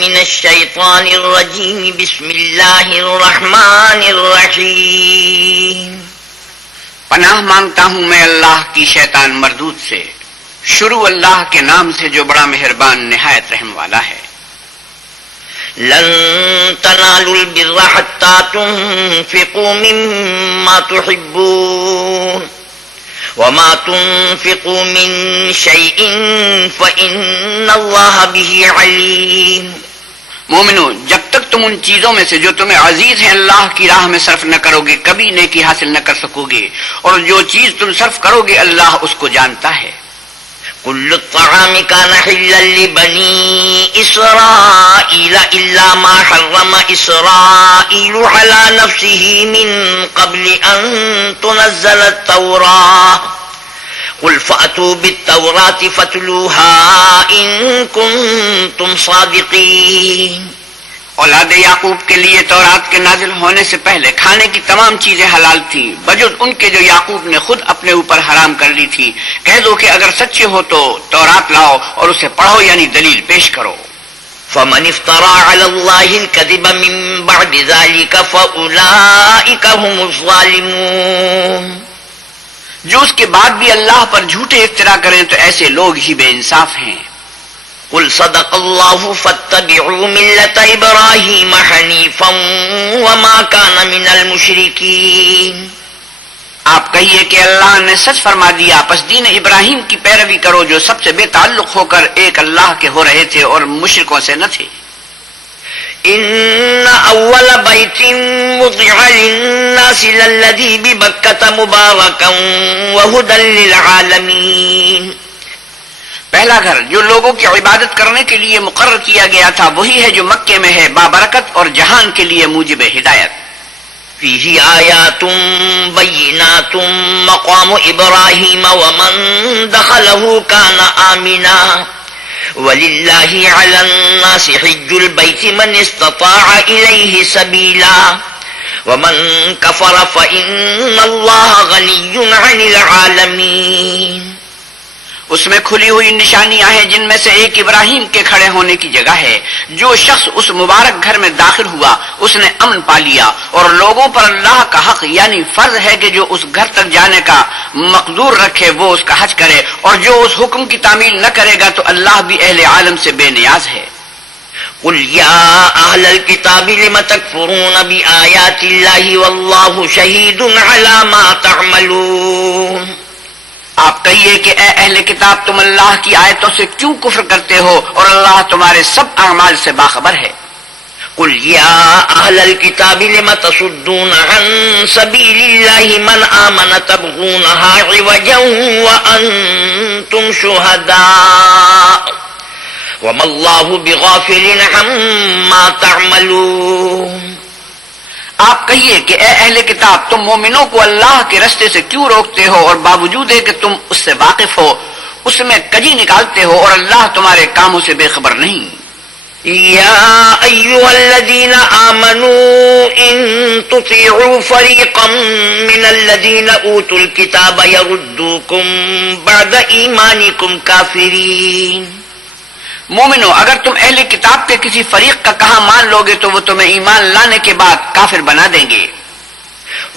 من الشیطان الرجیم بسم اللہ الرحمن الرحیم۔ پناہ مانگتا ہوں میں اللہ کی شیطان مردود سے۔ شروع اللہ کے نام سے جو بڑا مہربان نہایت رحم والا ہے۔ لن تنالوا البر حتى تنفقوا مما تحبون وما تنفقوا من شيء فإن الله به عليم۔ مومنو، جب تک تم ان چیزوں میں سے جو تمہیں عزیز ہیں اللہ کی راہ میں صرف نہ کرو گے کبھی نیکی حاصل نہ کر سکو گے، اور جو چیز تم صرف کرو گے اللہ اس کو جانتا ہے۔ كل الطعام كان حلا لبني إسرائيل إلا ما حرم إسرائيل على نفسه من قبل أن تنزل التوراة قل فأتوا بالتوراة فاتلوها إن كنتم صادقين۔ اولاد یعقوب کے لیے تورات کے نازل ہونے سے پہلے کھانے کی تمام چیزیں حلال تھیں بجز ان کے جو یعقوب نے خود اپنے اوپر حرام کر لی تھی۔ کہہ دو کہ اگر سچے ہو تو تورات لاؤ اور اسے پڑھو، یعنی دلیل پیش کرو۔ فمن افترى على الله الكذب من بعد ذلك فأولئك هم الظالمون۔ جو اس کے بعد بھی اللہ پر جھوٹے افترا کریں تو ایسے لوگ ہی بے انصاف ہیں۔ قل صدق الله فاتبعوا ملة إبراهيم حنيفا وما كان من المشركين۔ آپ کہیے کہ اللہ نے سچ فرما دیا، پس دین ابراہیم کی پیروی کرو جو سب سے بے تعلق ہو کر ایک اللہ کے ہو رہے تھے اور مشرکوں سے نہ تھے۔ إن أول بيت وضع للناس للذي ببكة مباركا وهدى للعالمين۔ پہلا گھر جو لوگوں کی عبادت کرنے کے لیے مقرر کیا گیا تھا وہی ہے جو مکے میں ہے، بابرکت اور جہان کے لیے موجب ہدایت۔ فيه آيات بينات مقام إبراهيم ومن دخله كان آمنا ولله على الناس حج البيت من استطاع إليه سبيلا ومن كفر فإن الله غني عن العالمين۔ اس میں کھلی ہوئی نشانیاں ہیں جن میں سے ایک ابراہیم کے کھڑے ہونے کی جگہ ہے۔ جو شخص اس مبارک گھر میں داخل ہوا اس نے امن پا لیا، اور لوگوں پر اللہ کا حق یعنی فرض ہے کہ جو اس گھر تک جانے کا مقدور رکھے وہ اس کا حج کرے، اور جو اس حکم کی تعمیل نہ کرے گا تو اللہ بھی اہل عالم سے بے نیاز ہے۔ قل يا أهل الكتاب لم تكفرون بآيات الله والله شهيد على ما تعملون۔ آپ کہیے کہ اے اہل کتاب تم اللہ کی آیتوں سے کیوں کفر کرتے ہو اور اللہ تمہارے سب اعمال سے باخبر ہے۔ قل يا أهل الكتاب لم تصدون عن سبيل الله من آمن تبغونها عوجا وأنتم شهداء وما الله بغافل عما تعملون۔ آپ کہیے کہ اے اہل کتاب تم مومنوں کو اللہ کے رستے سے کیوں روکتے ہو اور باوجود ہے کہ تم اس سے واقف ہو اس میں کجی نکالتے ہو اور اللہ تمہارے کاموں سے بے خبر نہیں۔ یا ایھا الذین آمنوا ان تطیعوا فریقا من الذین اوتوا الکتاب یردوکم بعد ایمانکم کافرین۔ مومنو، اگر تم اہل کتاب کے کسی فریق کا کہا مان لوگے تو وہ تمہیں ایمان لانے کے بعد کافر بنا دیں گے۔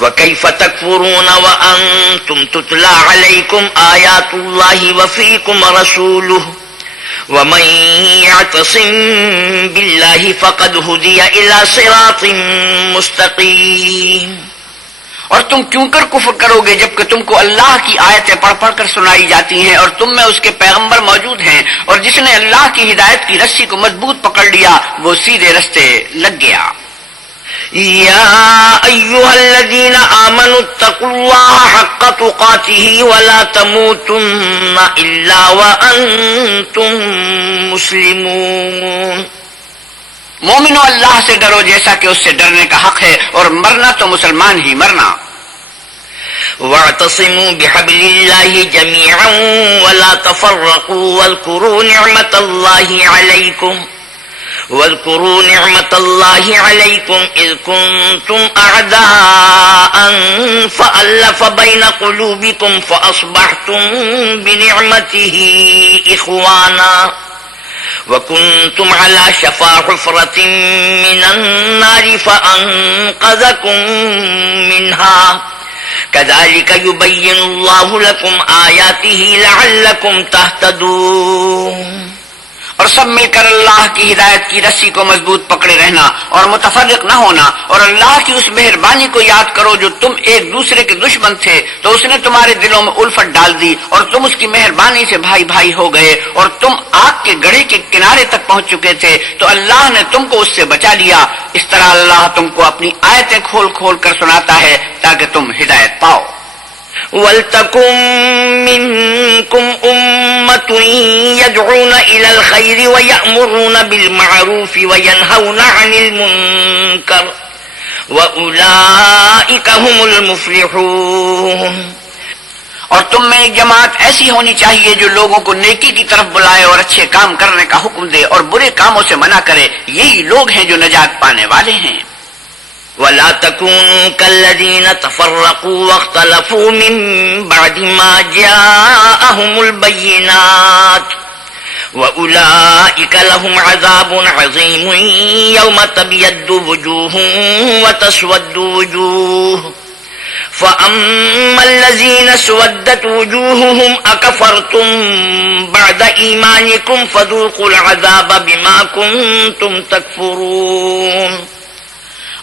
وَكَيْفَ تَكْفُرُونَ وَأَنْتُمْ تُتْلَى عَلَيْكُمْ آيَاتُ اللَّهِ وَفِيكُمْ رَسُولُهُ وَمَنْ يَعْتَصِمْ بِاللَّهِ فَقَدْ هُدِيَ إِلَى صِرَاطٍ مُسْتَقِيمٍ۔ اور تم کیوں کر کفر کرو گے جبکہ تم کو اللہ کی آیتیں پڑھ پڑھ کر سنائی جاتی ہیں اور تم میں اس کے پیغمبر موجود ہیں، اور جس نے اللہ کی ہدایت کی رسی کو مضبوط پکڑ لیا وہ سیدھے رستے لگ گیا۔ یا ایھا الذین آمنوا اتقوا اللہ حق تقاتہ ولا تموتن الا وانتم مسلمون۔ مومنو، اللہ سے ڈرو جیسا کہ اس سے ڈرنے کا حق ہے، اور مرنا تو مسلمان ہی مرنا۔ واعتصموا بحبل اللہ جميعا ولا تفرقوا واذكروا نعمة الله عليكم إذ كنتم أعداء فألف بين قلوبكم فأصبحتم بنعمته إخوانا وكنتم على شفا حفرة من النار فأنقذكم منها كذلك يبين الله لكم آياته لعلكم تهتدون. اور سب مل کر اللہ کی ہدایت کی رسی کو مضبوط پکڑے رہنا اور متفرق نہ ہونا، اور اللہ کی اس مہربانی کو یاد کرو جو تم ایک دوسرے کے دشمن تھے تو اس نے تمہارے دلوں میں الفت ڈال دی اور تم اس کی مہربانی سے بھائی بھائی ہو گئے، اور تم آگ کے گڑھے کے کنارے تک پہنچ چکے تھے تو اللہ نے تم کو اس سے بچا لیا. اس طرح اللہ تم کو اپنی آیتیں کھول کھول کر سناتا ہے تاکہ تم ہدایت پاؤ. وَلْتَكُن مِّنكُمْ أُمَّةٌ يَدْعُونَ إِلَى الْخَيْرِ وَيَأْمُرُونَ بِالْمَعْرُوفِ وَيَنْهَوْنَ عَنِ الْمُنكَرِ وَأُولَئِكَ هُمُ الْمُفْلِحُونَ. اور تم میں ایک جماعت ایسی ہونی چاہیے جو لوگوں کو نیکی کی طرف بلائے اور اچھے کام کرنے کا حکم دے اور برے کاموں سے منع کرے. یہی لوگ ہیں جو نجات پانے والے ہیں. وَلَا تَكُونُوا كَالَّذِينَ تَفَرَّقُوا وَاخْتَلَفُوا مِن بَعْدِ مَا جَاءَهُمُ الْبَيِّنَاتُ وَأُولَئِكَ لَهُمْ عَذَابٌ عَظِيمٌ يَوْمَ تَبْيَضُّ وُجُوهٌ وَتَسْوَدُّ وُجُوهٌ فَأَمَّا الَّذِينَ اسْوَدَّتْ وُجُوهُهُمْ أَكَفَرْتُمْ بَعْدَ إِيمَانِكُمْ فَذُوقُوا الْعَذَابَ بِمَا كُنتُمْ تَكْفُرُونَ.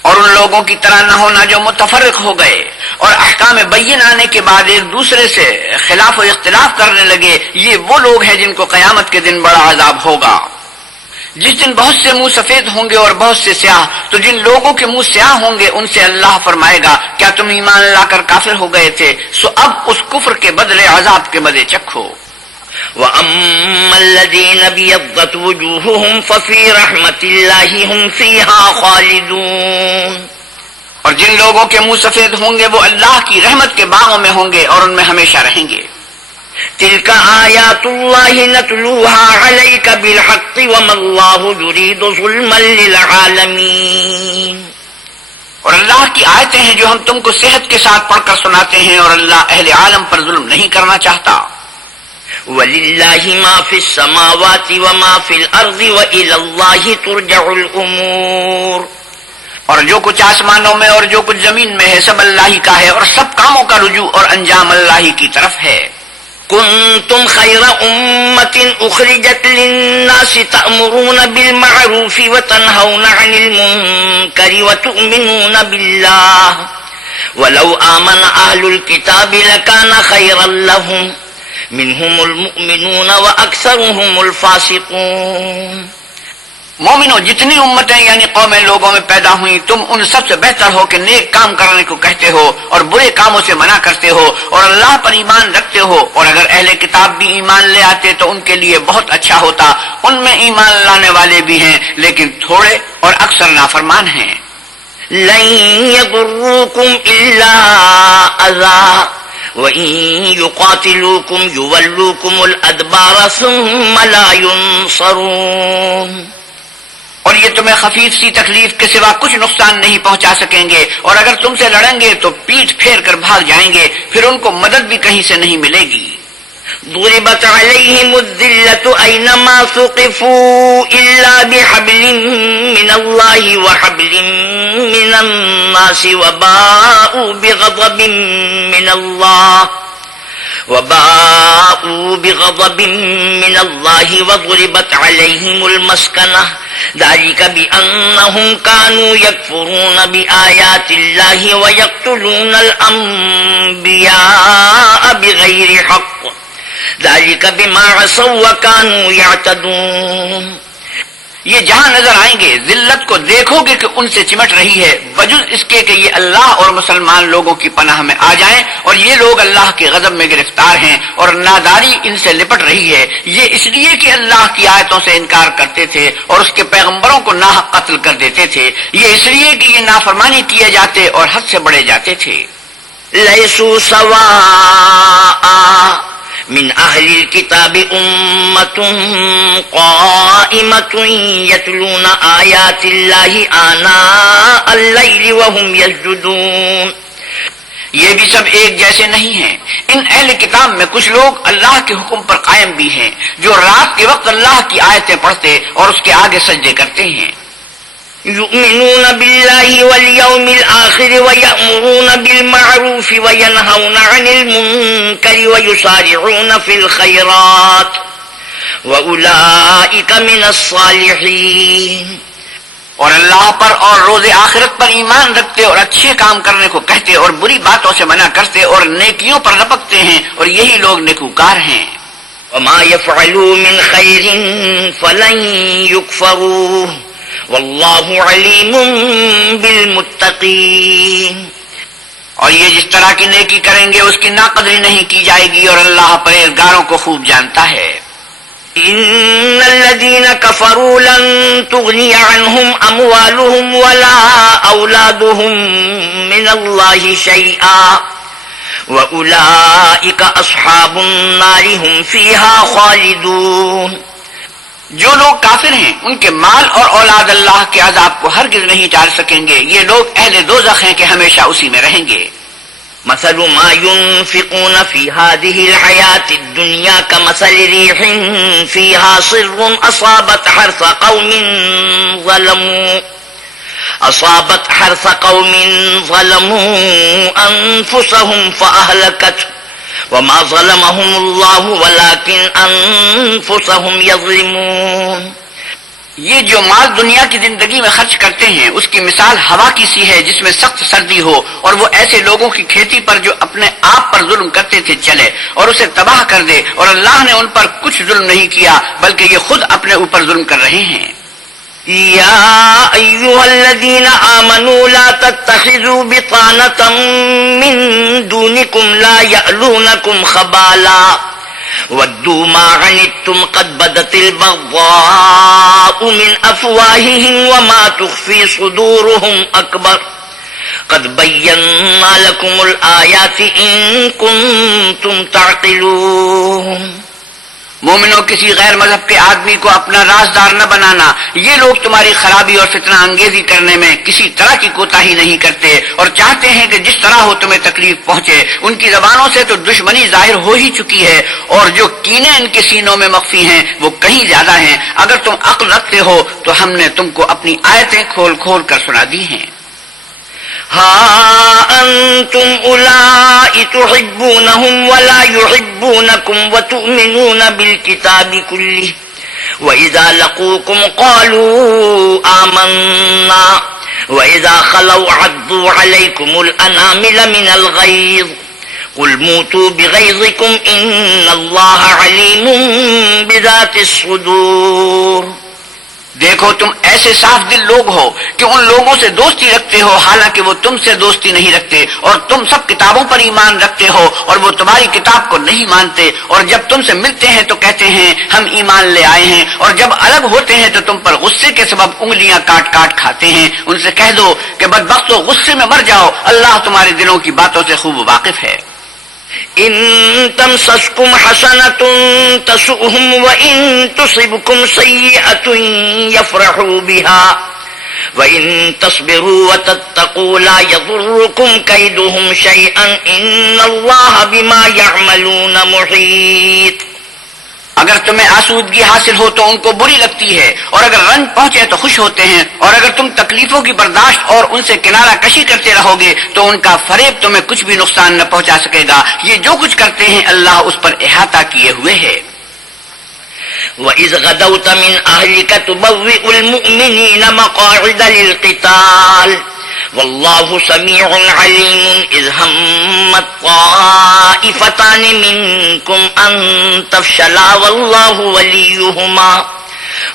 اور ان لوگوں کی طرح نہ ہونا جو متفرق ہو گئے اور احکام بین آنے کے بعد ایک دوسرے سے خلاف و اختلاف کرنے لگے. یہ وہ لوگ ہیں جن کو قیامت کے دن بڑا عذاب ہوگا. جس دن بہت سے منہ سفید ہوں گے اور بہت سے سیاہ، تو جن لوگوں کے منہ سیاہ ہوں گے ان سے اللہ فرمائے گا کیا تم ایمان لا کر کافر ہو گئے تھے؟ سو اب اس کفر کے بدلے عذاب کے مزے چکھو. وَأَمَّا الَّذِينَ ابْيَضَّتْ وُجُوهُهُمْ فَفِي رَحْمَةِ اللَّهِ هُمْ فِيهَا خَالِدُونَ. اور جن لوگوں کے منہ سفید ہوں گے وہ اللہ کی رحمت کے باغوں میں ہوں گے اور ان میں ہمیشہ رہیں گے. تِلْكَ آيَاتُ اللَّهِ نَتْلُوهَا عَلَيْكَ بِالْحَقِّ وَمَا اللَّهُ يُرِيدُ ظُلْمًا لِلْعَالَمِينَ. اور اللہ کی آیتیں ہیں جو ہم تم کو صحت کے ساتھ پڑھ کر سناتے ہیں، اور اللہ اہل عالم پر ظلم نہیں کرنا چاہتا. وَلِلَّهِ مَا فِي السَّمَاوَاتِ وَمَا فِي الْأَرْضِ وَإِلَى اللَّهِ تُرْجَعُ الْأُمُورُ. اور جو کچھ آسمانوں میں اور جو کچھ زمین میں ہے سب اللہ ہی کا ہے، اور سب کاموں کا رجوع اور انجام اللہ ہی کی طرف ہے. كنتم خير أمة أخرجت للناس تأمرون بالمعروف وتنهون عن المنكر وتؤمنون بالله ولو آمن أهل الكتاب لكان خيرا لهم منهم المؤمنون وأكثرهم الفاسقون. مومنوں، جتنی امتیں یعنی قومیں لوگوں میں پیدا ہوئیں تم ان سب سے بہتر ہو کہ نیک کام کرنے کو کہتے ہو اور برے کاموں سے منع کرتے ہو اور اللہ پر ایمان رکھتے ہو. اور اگر اہل کتاب بھی ایمان لے آتے تو ان کے لیے بہت اچھا ہوتا. ان میں ایمان لانے والے بھی ہیں لیکن تھوڑے اور اکثر نافرمان ہیں. لن يضروكم إلا أذى وإن يقاتلوكم يولوكم الأدبار ثم لا ينصرون. اور یہ تمہیں خفیف سی تکلیف کے سوا کچھ نقصان نہیں پہنچا سکیں گے، اور اگر تم سے لڑیں گے تو پیٹھ پھیر کر بھاگ جائیں گے، پھر ان کو مدد بھی کہیں سے نہیں ملے گی. ضربت عليهم الذلة أينما ثقفوا إلا بحبل من الله وحبل من الناس وباءوا بغضب من الله وضربت عليهم المسكنة ذلك بأنهم كانوا يكفرون بآيات الله ويقتلون الأنبياء بغير حق ذلك بما عصوا وكانوا يعتدون. یہ جہاں نظر آئیں گے ذلت کو دیکھو گے کہ ان سے چمٹ رہی ہے، بجز اس کے کہ یہ اللہ اور مسلمان لوگوں کی پناہ میں آ جائیں، اور یہ لوگ اللہ کے غضب میں گرفتار ہیں اور ناداری ان سے لپٹ رہی ہے. یہ اس لیے کہ اللہ کی آیتوں سے انکار کرتے تھے اور اس کے پیغمبروں کو ناحق قتل کر دیتے تھے. یہ اس لیے کہ یہ نافرمانی کیے جاتے اور حد سے بڑھے جاتے تھے. لیسوا سواء من أهل الكتاب أمة قائمة يتلون آيات الله آناء الليل وهم يسجدون. یہ بھی سب ایک جیسے نہیں ہیں۔ ان اہل کتاب میں کچھ لوگ اللہ کے حکم پر قائم بھی ہیں، جو رات کے وقت اللہ کی آیتیں پڑھتے اور اس کے آگے سجدے کرتے ہیں۔ يؤمنون بالله واليوم الآخر ويأمرون بالمعروف وينهون عن المنكر ويسارعون في الخيرات وأولئك من الصالحين۔ اور اللہ پر اور روز آخرت پر ایمان رکھتے اور اچھے کام کرنے کو کہتے اور بری باتوں سے منع کرتے اور نیکیوں پر لپکتے ہیں، اور یہی لوگ نیکوکار ہیں۔ وما يفعلوا من خير فلن يكفروه واللہ علیم بالمتقین۔ اور یہ جس طرح کی نیکی کریں گے اس کی ناقدری نہیں کی جائے گی، اور اللہ پرہیزگاروں کو خوب جانتا ہے۔ ان الذین کفروا لن تغنی عنہم اموالہم ولا اولادہم من اللہ شیئا واولئک اصحاب النار هم فیہا خالدون۔ جو لوگ کافر ہیں ان کے مال اور اولاد اللہ کے عذاب کو ہرگز نہیں ٹال سکیں گے، یہ لوگ اہل دوزخ ہیں کہ ہمیشہ اسی میں رہیں گے۔ مثل ما ينفقون في هذه الحياة الدنيا كمثل ريح فيها صر أصابت حرث قوم ظلموا أنفسهم فأهلكته وما ظلمهم الله ولكن انفسهم يظلمون۔ یہ جو مال دنیا کی زندگی میں خرچ کرتے ہیں اس کی مثال ہوا کی سی ہے جس میں سخت سردی ہو، اور وہ ایسے لوگوں کی کھیتی پر جو اپنے آپ پر ظلم کرتے تھے چلے اور اسے تباہ کر دے، اور اللہ نے ان پر کچھ ظلم نہیں کیا بلکہ یہ خود اپنے اوپر ظلم کر رہے ہیں۔ يا أيها الذين آمنوا لا تتخذوا بطانة من دونكم لا يألونكم خبالا ودوا ما عنتم قد بدت البغضاء من أفواههم وما تخفي صدورهم أكبر قد بينا لكم الآيات إن كنتم تعقلون۔ مومنوں، کسی غیر مذہب کے آدمی کو اپنا رازدار نہ بنانا، یہ لوگ تمہاری خرابی اور فتنہ انگیزی کرنے میں کسی طرح کی کوتاہی نہیں کرتے، اور چاہتے ہیں کہ جس طرح ہو تمہیں تکلیف پہنچے۔ ان کی زبانوں سے تو دشمنی ظاہر ہو ہی چکی ہے، اور جو کینے ان کے سینوں میں مخفی ہیں وہ کہیں زیادہ ہیں۔ اگر تم عقل رکھتے ہو تو ہم نے تم کو اپنی آیتیں کھول کھول کر سنا دی ہیں۔ ہا انتم اولائی تحبونہم ولا یحبونکم وتؤمنون بالکتاب کلہ وَإِذَا لَقُوكُمْ قَالُوا آمَنَّا وَإِذَا خَلَوْا عَضُّوا عَلَيْكُمُ الْأَنَامِلَ مِنَ الْغَيْظِ قُلْ مُوتُوا بِغَيْظِكُمْ إِنَّ اللَّهَ عَلِيمٌ بِذَاتِ الصُّدُورِ۔ دیکھو تم ایسے صاف دل لوگ ہو کہ ان لوگوں سے دوستی رکھتے ہو حالانکہ وہ تم سے دوستی نہیں رکھتے، اور تم سب کتابوں پر ایمان رکھتے ہو اور وہ تمہاری کتاب کو نہیں مانتے، اور جب تم سے ملتے ہیں تو کہتے ہیں ہم ایمان لے آئے ہیں، اور جب الگ ہوتے ہیں تو تم پر غصے کے سبب انگلیاں کاٹ کاٹ کھاتے ہیں۔ ان سے کہہ دو کہ بدبختو غصے میں مر جاؤ، اللہ تمہارے دلوں کی باتوں سے خوب واقف ہے۔ ان تمسسکم حسنۃ تسؤہم وان تصبکم سیئۃ یفرحوا بها وان تصبروا وتتقوا لا یضرکم کیدہم شیئا ان اللہ بما یعملون محیط۔ اگر تمہیں آسودگی حاصل ہو تو ان کو بری لگتی ہے، اور اگر رنج پہنچے تو خوش ہوتے ہیں، اور اگر تم تکلیفوں کی برداشت اور ان سے کنارہ کشی کرتے رہو گے تو ان کا فریب تمہیں کچھ بھی نقصان نہ پہنچا سکے گا۔ یہ جو کچھ کرتے ہیں اللہ اس پر احاطہ کیے ہوئے ہے۔ وَإِذْ غَدَوْتَ مِنْ أَهْلِكَ تُبَوِّئُ الْمُؤْمِنِينَ مَقَاعِدَ لِلْقِتَالِ واللہ سمیع علیم اذ ہمت طائفتان منکم ان تفشلا واللہ ولیہما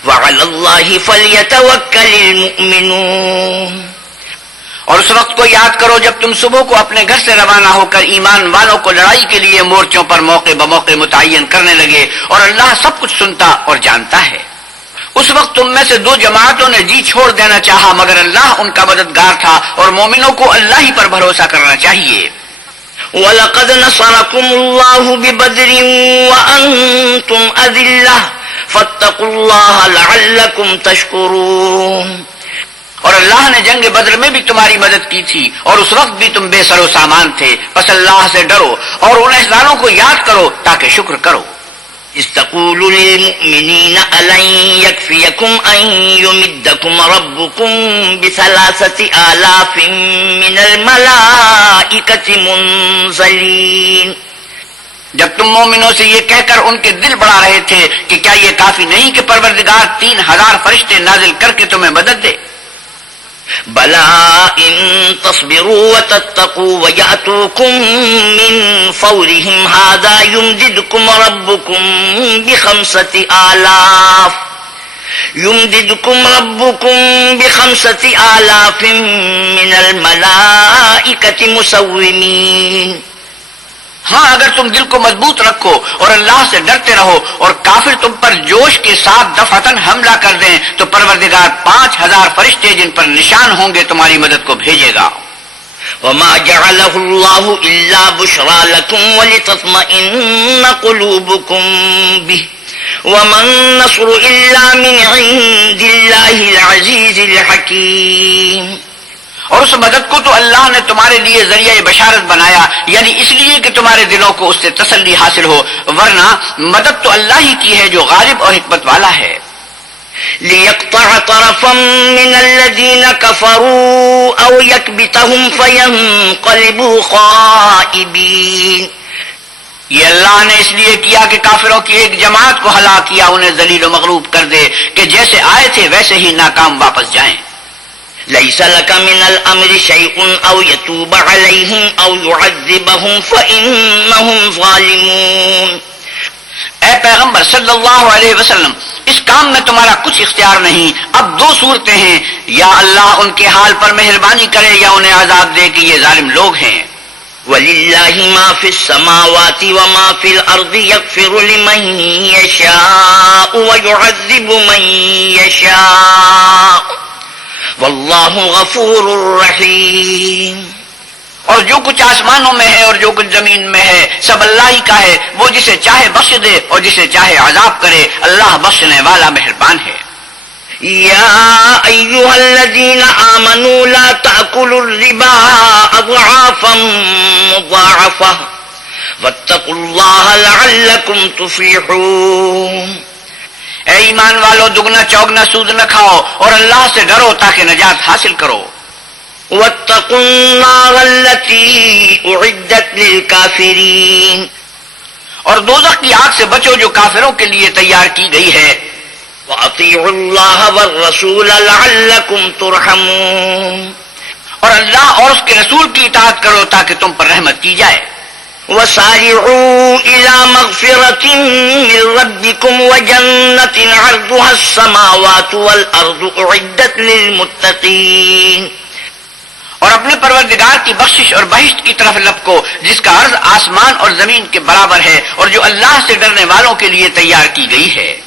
وعلی اللہ فلیتوکل المؤمنون۔ اور اس وقت کو یاد کرو جب تم صبح کو اپنے گھر سے روانہ ہو کر ایمان والوں کو لڑائی کے لیے مورچوں پر موقع بموقع متعین کرنے لگے، اور اللہ سب کچھ سنتا اور جانتا ہے۔ اس وقت تم میں سے دو جماعتوں نے جی چھوڑ دینا چاہا مگر اللہ ان کا مددگار تھا، اور مومنوں کو اللہ ہی پر بھروسہ کرنا چاہیے۔ وَلَقَدْ نَصَرَكُمُ اللَّهُ بِبَدْرٍ وَأَنْتُمْ أَذِلَّةٌ فَاتَّقُوا اللَّهَ لَعَلَّكُمْ تَشْكُرُونَ۔ اور اللہ نے جنگ بدر میں بھی تمہاری مدد کی تھی اور اس وقت بھی تم بے سر و سامان تھے، بس اللہ سے ڈرو اور ان احسانوں کو یاد کرو تاکہ شکر کرو۔ إذ تقول للمؤمنين ألن يكفيكم أن يمدكم ربكم ب3,000 من الملائكة منزلين۔ جب تم مومنوں سے یہ کہہ کر ان کے دل بڑھا رہے تھے کہ کیا یہ کافی نہیں کہ پروردگار 3,000 فرشتے نازل کر کے تمہیں مدد دے؟ بلى إن تصبروا وتتقوا ويأتوكم من فورهم هذا يمددكم ربكم ب5,000 من الملائكة مسومين۔ ہاں اگر تم دل کو مضبوط رکھو اور اللہ سے ڈرتے رہو اور کافر تم پر جوش کے ساتھ دفعتاً حملہ کر دیں تو پروردگار 5,000 فرشتے جن پر نشان ہوں گے تمہاری مدد کو بھیجے گا۔ وما جعله الله إلا بشرى لكم ولتطمئن قلوبكم به وما النصر إلا من عند الله العزيز الحكيم۔ اور اس مدد کو تو اللہ نے تمہارے لیے ذریعہ بشارت بنایا، یعنی اس لیے کہ تمہارے دلوں کو اس سے تسلی حاصل ہو، ورنہ مدد تو اللہ ہی کی ہے جو غالب اور حکمت والا ہے۔ ليقطع طرفا من الذين كفروا أو يكبتهم فينقلبوا خائبين۔ یہ اللہ نے اس لیے کیا کہ کافروں کی ایک جماعت کو ہلاک کیا، انہیں ذلیل و مغلوب کر دے کہ جیسے آئے تھے ویسے ہی ناکام واپس جائیں۔ ليس لك من الأمر شيء أو يتوب عليهم أو يعذبهم فإنهم ظالمون۔ اے پیغمبر صلی اللہ علیہ وسلم، اس کام میں تمہارا کچھ اختیار نہیں۔ اب 2 صورتیں ہیں، یا اللہ ان کے حال پر مہربانی کرے یا انہیں عذاب دے کہ یہ ظالم لوگ ہیں۔ وَلِلَّهِ مَا فِي السَّمَاوَاتِ وَمَا فِي الْأَرْضِ يَغْفِرُ لِمَن يَشَاءُ وَيُعَذِّبُ مَن يَشَاءُ وَاللَّهُ غَفُورٌ رَحِيمٌ۔ اور جو کچھ آسمانوں میں ہے اور جو کچھ زمین میں ہے سب اللہ ہی کا ہے، وہ جسے چاہے بخش دے اور جسے چاہے عذاب کرے، اللہ بخشنے والا مہربان ہے۔ يا أيها الذين آمنوا لا تأكلوا الربا أضعافا مضاعفة واتقوا الله لعلكم تفلحون۔ اے ایمان والو، دگنا چوگنا سود نہ کھاؤ اور اللہ سے ڈرو تاکہ نجات حاصل کرو۔ واتقوا النار التي أعدت للكافرين۔ اور دوزخ کی آگ سے بچو جو کافروں کے لیے تیار کی گئی ہے۔ وَأَطِيعُوا اللَّهَ وَالرَّسُولَ لَعَلَّكُمْ تُرْحَمُونَ۔ اور اللہ اور اس کے رسول کی اطاعت کرو تاکہ تم پر رحمت کی جائے۔ وَسَارِعُوا إِلَى مَغْفِرَةٍ مِّن رَّبِّكُمْ وَجَنَّةٍ عَرْضُهَا السَّمَاوَاتُ وَالْأَرْضُ أُعِدَّتْ لِلْمُتَّقِينَ۔ اور اپنے پروردگار کی بخشش اور بہشت کی طرف لپکو جس کا عرض آسمان اور زمین کے برابر ہے اور جو اللہ سے ڈرنے والوں کے لیے تیار کی گئی ہے۔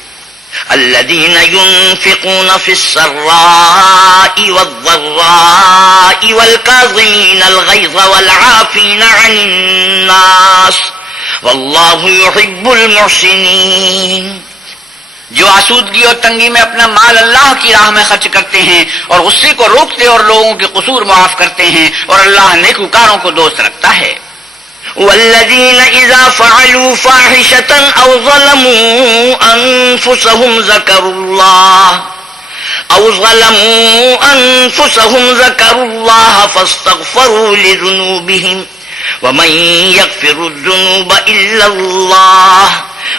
الذين ينفقون في السراء والضراء والكاظمين الغيظ والعافين عن الناس والله يحب المحسنين۔ جو آسودگی اور تنگی میں اپنا مال اللہ کی راہ میں خرچ کرتے ہیں اور غصے کو روکتے اور لوگوں کے قصور معاف کرتے ہیں، اور اللہ نیکوکاروں کو دوست رکھتا ہے۔ والذين إذا فعلوا فاحشة أو ظلموا أنفسهم ذكروا الله فاستغفروا لذنوبهم ومن يغفر الذنوب إلا الله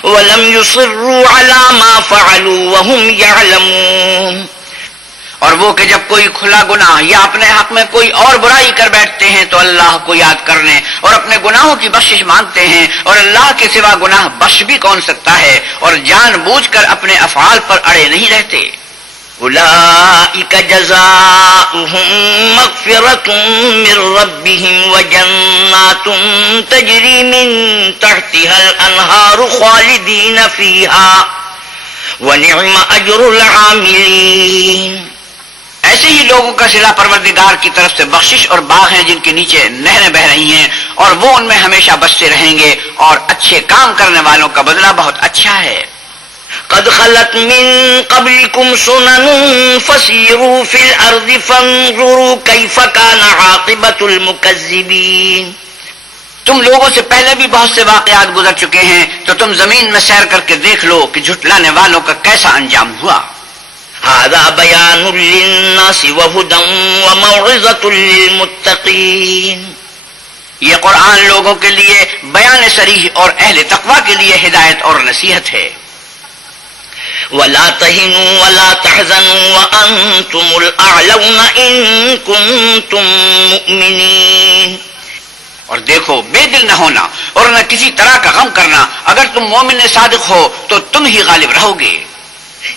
ولم يصروا على ما فعلوا وهم يعلمون۔ اور وہ کہ جب کوئی کھلا گناہ یا اپنے حق میں کوئی اور برائی کر بیٹھتے ہیں تو اللہ کو یاد کرنے اور اپنے گناہوں کی بخشش مانگتے ہیں، اور اللہ کے سوا گناہ بخش بھی کون سکتا ہے، اور جان بوجھ کر اپنے افعال پر اڑے نہیں رہتے۔ أولئك جزاؤهم مغفرة من ربهم وجنات تجري من تحتها الأنهار خالدين فيها ونعم أجر العاملين۔ ایسے ہی لوگوں کا صلہ پروردگار کی طرف سے بخشش اور باغ ہیں جن کے نیچے نہریں بہ رہی ہیں، اور وہ ان میں ہمیشہ بستے رہیں گے، اور اچھے کام کرنے والوں کا بدلہ بہت اچھا ہے۔ قد خلت من قبلكم سنن فسيروا في الأرض فانظروا كيف كان عاقبة المكذبين. تم لوگوں سے پہلے بھی بہت سے واقعات گزر چکے ہیں، تو تم زمین میں سیر کر کے دیکھ لو کہ جھٹلانے والوں کا کیسا انجام ہوا. هذا بيان للناس وهدى وموعظة للمتقين. یہ قرآن لوگوں کے لیے بیان صریح اور اہل تقوی کے لیے ہدایت اور نصیحت ہے. ولا تهنوا ولا تحزنوا وأنتم الأعلون إن كنتم مؤمنين. اور دیکھو، بے دل نہ ہونا اور نہ کسی طرح کا غم کرنا، اگر تم مومن صادق ہو تو تم ہی غالب رہو گے.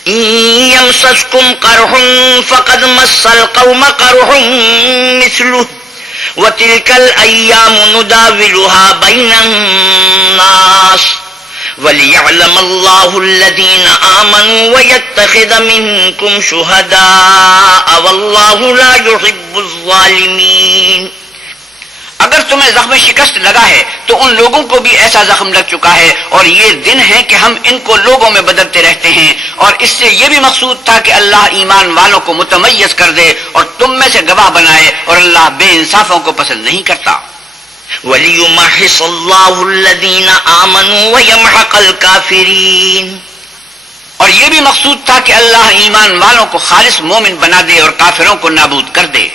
إن يمسسكم قرح فقد مس القوم قرح مثله وتلك الأيام نداولها بين الناس وَلِيَعْلَمَ اللَّهُ الَّذِينَ آمَنُوا وَيَتَّخِذَ مِنكُمْ شُهَدَاءَ وَاللَّهُ لَا يُحِبُّ الظَّالِمِينَ. اگر تمہیں زخم شکست لگا ہے تو ان لوگوں کو بھی ایسا زخم لگ چکا ہے، اور یہ دن ہے کہ ہم ان کو لوگوں میں بدلتے رہتے ہیں. اور اس سے یہ بھی مقصود تھا کہ اللہ ایمان والوں کو متمیز کر دے اور تم میں سے گواہ بنائے، اور اللہ بے انصافوں کو پسند نہیں کرتا. وَلِيُمَحِّصَ اللَّهُ الَّذِينَ آمَنُوا وَيَمْحَقَ الْكَافِرِينَ. اور یہ بھی مقصود تھا کہ اللہ ایمان والوں کو خالص مومن بنا دے اور کافروں کو نابود کر دے.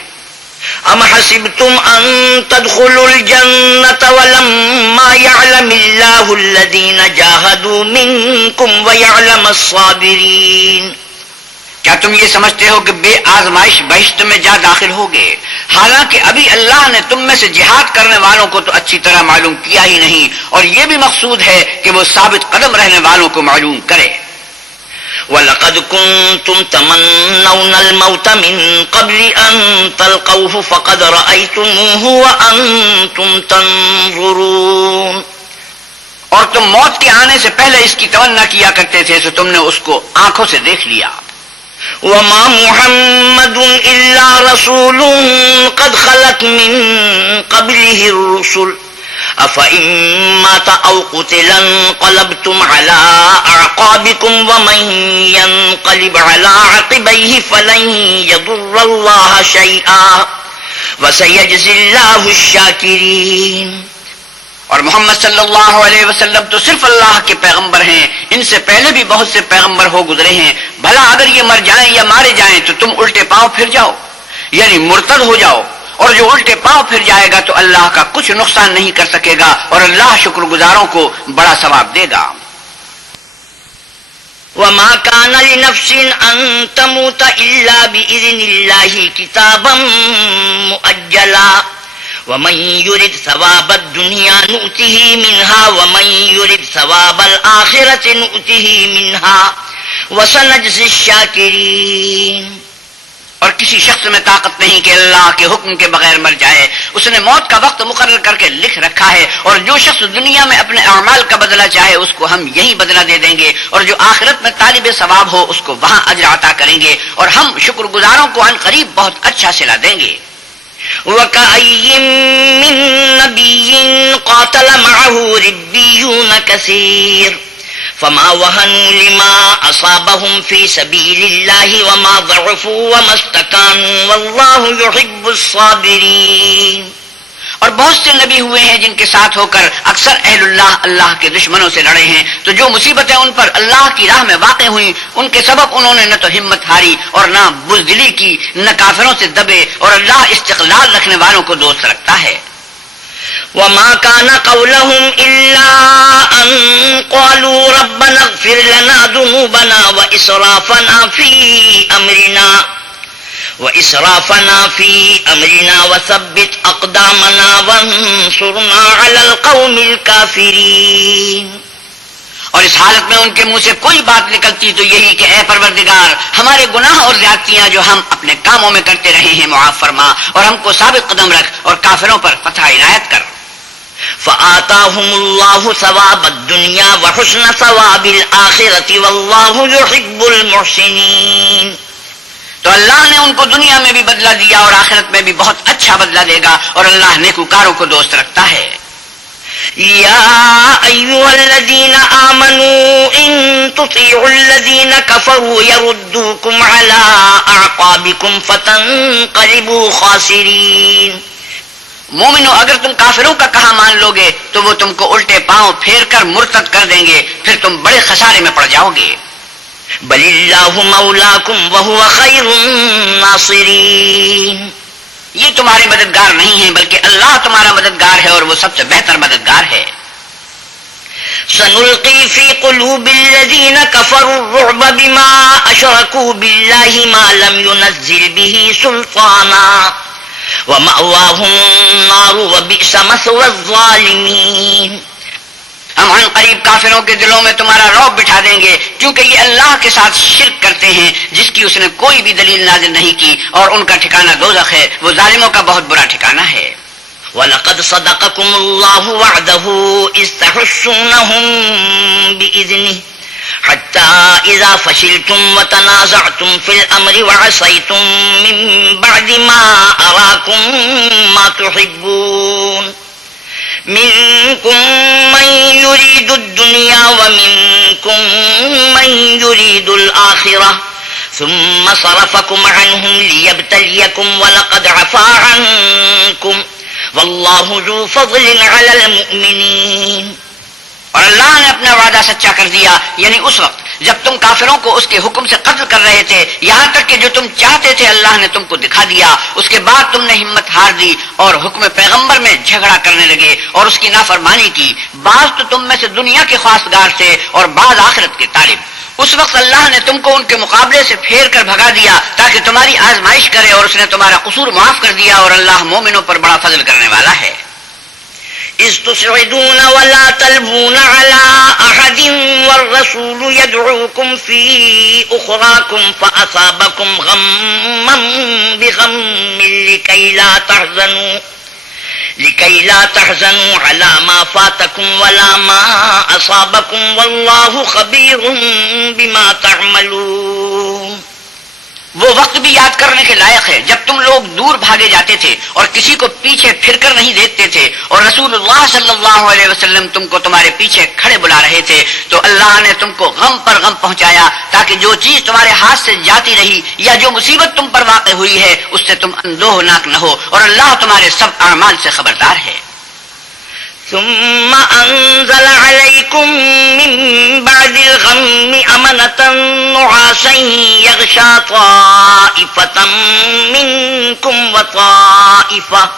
أَمْ حَسِبْتُمْ أَن تَدْخُلُوا الْجَنَّةَ وَلَمَّا يَعْلَمِ اللَّهُ الَّذِينَ جَاهَدُوا مِنكُمْ وَيَعْلَمَ الصَّابِرِينَ. کیا تم یہ سمجھتے ہو کہ بے آزمائش بہشت میں جا داخل ہوگے، حالانکہ ابھی اللہ نے تم میں سے جہاد کرنے والوں کو تو اچھی طرح معلوم کیا ہی نہیں، اور یہ بھی مقصود ہے کہ وہ ثابت قدم رہنے والوں کو معلوم کرے. وَلَقَدْ كُنْتُمْ تَمَنَّوْنَ الْمَوْتَ مِنْ قَبْلِ أَنْ تَلْقَوْهُ فَقَدْ رَأَيْتُمُوهُ وَأَنْتُمْ تَنْظُرُونَ. اور تم موت کے آنے سے پہلے اس کی تمنا کیا کرتے تھے، تو تم نے اس کو آنکھوں سے دیکھ لیا. وَمَا مُحَمَّدٌ إِلَّا رَسُولٌ قَدْ خَلَتْ مِنْ قَبْلِهِ الرُّسُلُ أَفَإِن مَّاتَ أَوْ قُتِلَ انقَلَبْتُمْ عَلَىٰ أَعْقَابِكُمْ وَمَن يَنقَلِبْ عَلَىٰ عَقِبَيْهِ فَلَن يَضُرَّ اللَّهَ شَيْئًا وَسَيَجْزِي اللَّهُ الشَّاكِرِينَ. اور محمد صلی اللہ علیہ وسلم تو صرف اللہ کے پیغمبر ہیں، ان سے پہلے بھی بہت سے پیغمبر ہو گزرے ہیں. بھلا اگر یہ مر جائیں یا مارے جائیں تو تم الٹے پاؤں پھر جاؤ، یعنی مرتد ہو جاؤ، اور جو الٹے پاؤں پھر جائے گا تو اللہ کا کچھ نقصان نہیں کر سکے گا، اور اللہ شکر گزاروں کو بڑا ثواب دے گا. وَمَا كَانَ لِنَفْسٍ أَن تَمُوتَ إِلَّا بِإِذْنِ اللَّهِ كِتَابًا مُؤَجَّلًا وَمَن يُرِدْ ثَوَابَ الدُّنْيَا نُؤْتِهِ مِنْهَا وَمَن يُرِدْ ثَوَابَ الْآخِرَةِ نُؤْتِهِ مِنْهَا وَسَنَجْزِي الشَّاكِرِينَ. اور کسی شخص میں طاقت نہیں کہ اللہ کے حکم کے بغیر مر جائے. اس نے موت کا وقت مقرر کر کے لکھ رکھا ہے، اور جو شخص دنیا میں اپنے اعمال کا بدلہ چاہے اس کو ہم یہی بدلہ دے دیں گے، اور جو آخرت میں طالب ثواب ہو اس کو وہاں اجر عطا کریں گے، اور ہم شکر گزاروں کو عن قریب بہت اچھا صلہ دیں گے. وَكَأَيٍّن مِّن نَّبِيٍّ قَاتَلَ مَعَهُ رِبِّيُّونَ كَثِيرٌ فَمَا وَهَنُوا لِمَا أَصَابَهُمْ فِي سَبِيلِ اللَّهِ وَمَا ضَعُفُوا وَمَا اسْتَكَانُوا وَاللَّهُ يُحِبُّ الصَّابِرِينَ. اور بہت سے نبی ہوئے ہیں جن کے ساتھ ہو کر اکثر اہل اللہ کے دشمنوں سے لڑے ہیں، تو جو مصیبتیں ان پر اللہ کی راہ میں واقع ہوئیں ان کے سبب انہوں نے نہ تو ہمت ہاری اور نہ بزدلی کی، نہ کافروں سے دبے، اور اللہ استقلال رکھنے والوں کو دوست رکھتا ہے. وَمَا كَانَ قَوْلَهُمْ إِلَّا أَن قَالُوا رَبَّنَا اغْفِرْ لَنَا ذُنُوبَنَا وَإِسْرَافَنَا فِي أَمْرِنَا وَثَبِّتْ أَقْدَامَنَا وَانصُرْنَا عَلَى الْقَوْمِ الْكَافِرِينَ. اور اس حالت میں ان کے منہ سے کوئی بات نکلتی تو یہی کہ اے پروردگار، ہمارے گناہ اور زیادتیاں جو ہم اپنے کاموں میں کرتے رہے ہیں معاف فرما، اور ہم کو ثابت قدم رکھ اور کافروں پر فتح عنایت کر. فآتاهم الله ثواب الدنيا وحسن ثواب الآخرة والله يحب المحسنين. تو اللہ نے ان کو دنیا میں بھی بدلہ دیا اور آخرت میں بھی بہت اچھا بدلہ دے گا، اور اللہ نیکوکاروں کو دوست رکھتا ہے. يا أيها الذين آمنوا إن تطيعوا الذين كفروا يردوكم على أعقابكم فتنقلبوا خاسرين. مومنو، اگر تم کافروں کا کہا مان لو گے تو وہ تم کو الٹے پاؤں پھیر کر مرتد کر دیں گے، پھر تم بڑے خسارے میں پڑ جاؤ گے. بل اللہ مولاکم وہو خیر الناصرین. یہ تمہارے مددگار نہیں ہیں بلکہ اللہ تمہارا مددگار ہے اور وہ سب سے بہتر مددگار ہے. سنلقی فی قلوب الذین کفروا الرعب بما اشرکوا باللہ ما لم ينزل به سلطانا ومأواهم النار وبئس مثوى الظالمین. ہم عن قریب کافروں کے دلوں میں تمہارا رعب بٹھا دیں گے، کیونکہ یہ اللہ کے ساتھ شرک کرتے ہیں جس کی اس نے کوئی بھی دلیل نازل نہیں کی، اور ان کا ٹھکانہ دوزخ ہے، وہ ظالموں کا بہت برا ٹھکانہ ہے. وَلَقَدْ صَدَقَكُمُ اللَّهُ وَعْدَهُ إِذْ تَحُسُّونَهُم بِإِذْنِهِ حَتَّى إِذَا فَشِلْتُمْ وَتَنَازَعْتُمْ فِي الْأَمْرِ وَعَصَيْتُمْ مِنْ بَعْدِ مَا أَرَاكُمْ مَا تُحِبُّونَ مِنْكُمْ مَنْ يُرِيدُ الدُّنْيَا وَمِنْكُمْ مَنْ يُرِيدُ الْآخِرَةَ ثُمَّ صَرَفَكُمْ عَنْهُمْ لِيَبْتَلِيَكُمْ وَلَقَدْ عَفَا عَنْكُمْ وَاللَّهُ ذُو فَضْلٍ عَلَى الْمُؤْمِنِينَ. اور اللہ نے اپنا وعدہ سچا کر دیا، یعنی اس وقت جب تم کافروں کو اس کے حکم سے قتل کر رہے تھے، یہاں تک کہ جو تم چاہتے تھے اللہ نے تم کو دکھا دیا. اس کے بعد تم نے ہمت ہار دی اور حکم پیغمبر میں جھگڑا کرنے لگے اور اس کی نافرمانی کی. بعض تو تم میں سے دنیا کے خواستگار تھے اور بعض آخرت کے طالب. اس وقت اللہ نے تم کو ان کے مقابلے سے پھیر کر بھگا دیا تاکہ تمہاری آزمائش کرے، اور اس نے تمہارا قصور معاف کر دیا، اور اللہ مومنوں پر بڑا فضل کرنے والا ہے. إذ تسعدون ولا تلوون على أحد والرسول يدعوكم في أخراكم فأصابكم غما بغم لكي لا تحزنوا على ما فاتكم ولا ما أصابكم والله خبير بما تعملون. وہ وقت بھی یاد کرنے کے لائق ہے جب تم لوگ دور بھاگے جاتے تھے اور کسی کو پیچھے پھر کر نہیں دیکھتے تھے، اور رسول اللہ صلی اللہ علیہ وسلم تم کو تمہارے پیچھے کھڑے بلا رہے تھے، تو اللہ نے تم کو غم پر غم پہنچایا تاکہ جو چیز تمہارے ہاتھ سے جاتی رہی یا جو مصیبت تم پر واقع ہوئی ہے اس سے تم اندوہناک نہ ہو، اور اللہ تمہارے سب اعمال سے خبردار ہے. ثم أنزل عليكم من بعد الغم أمنة نعاسا يغشى طائفة منكم وطائفة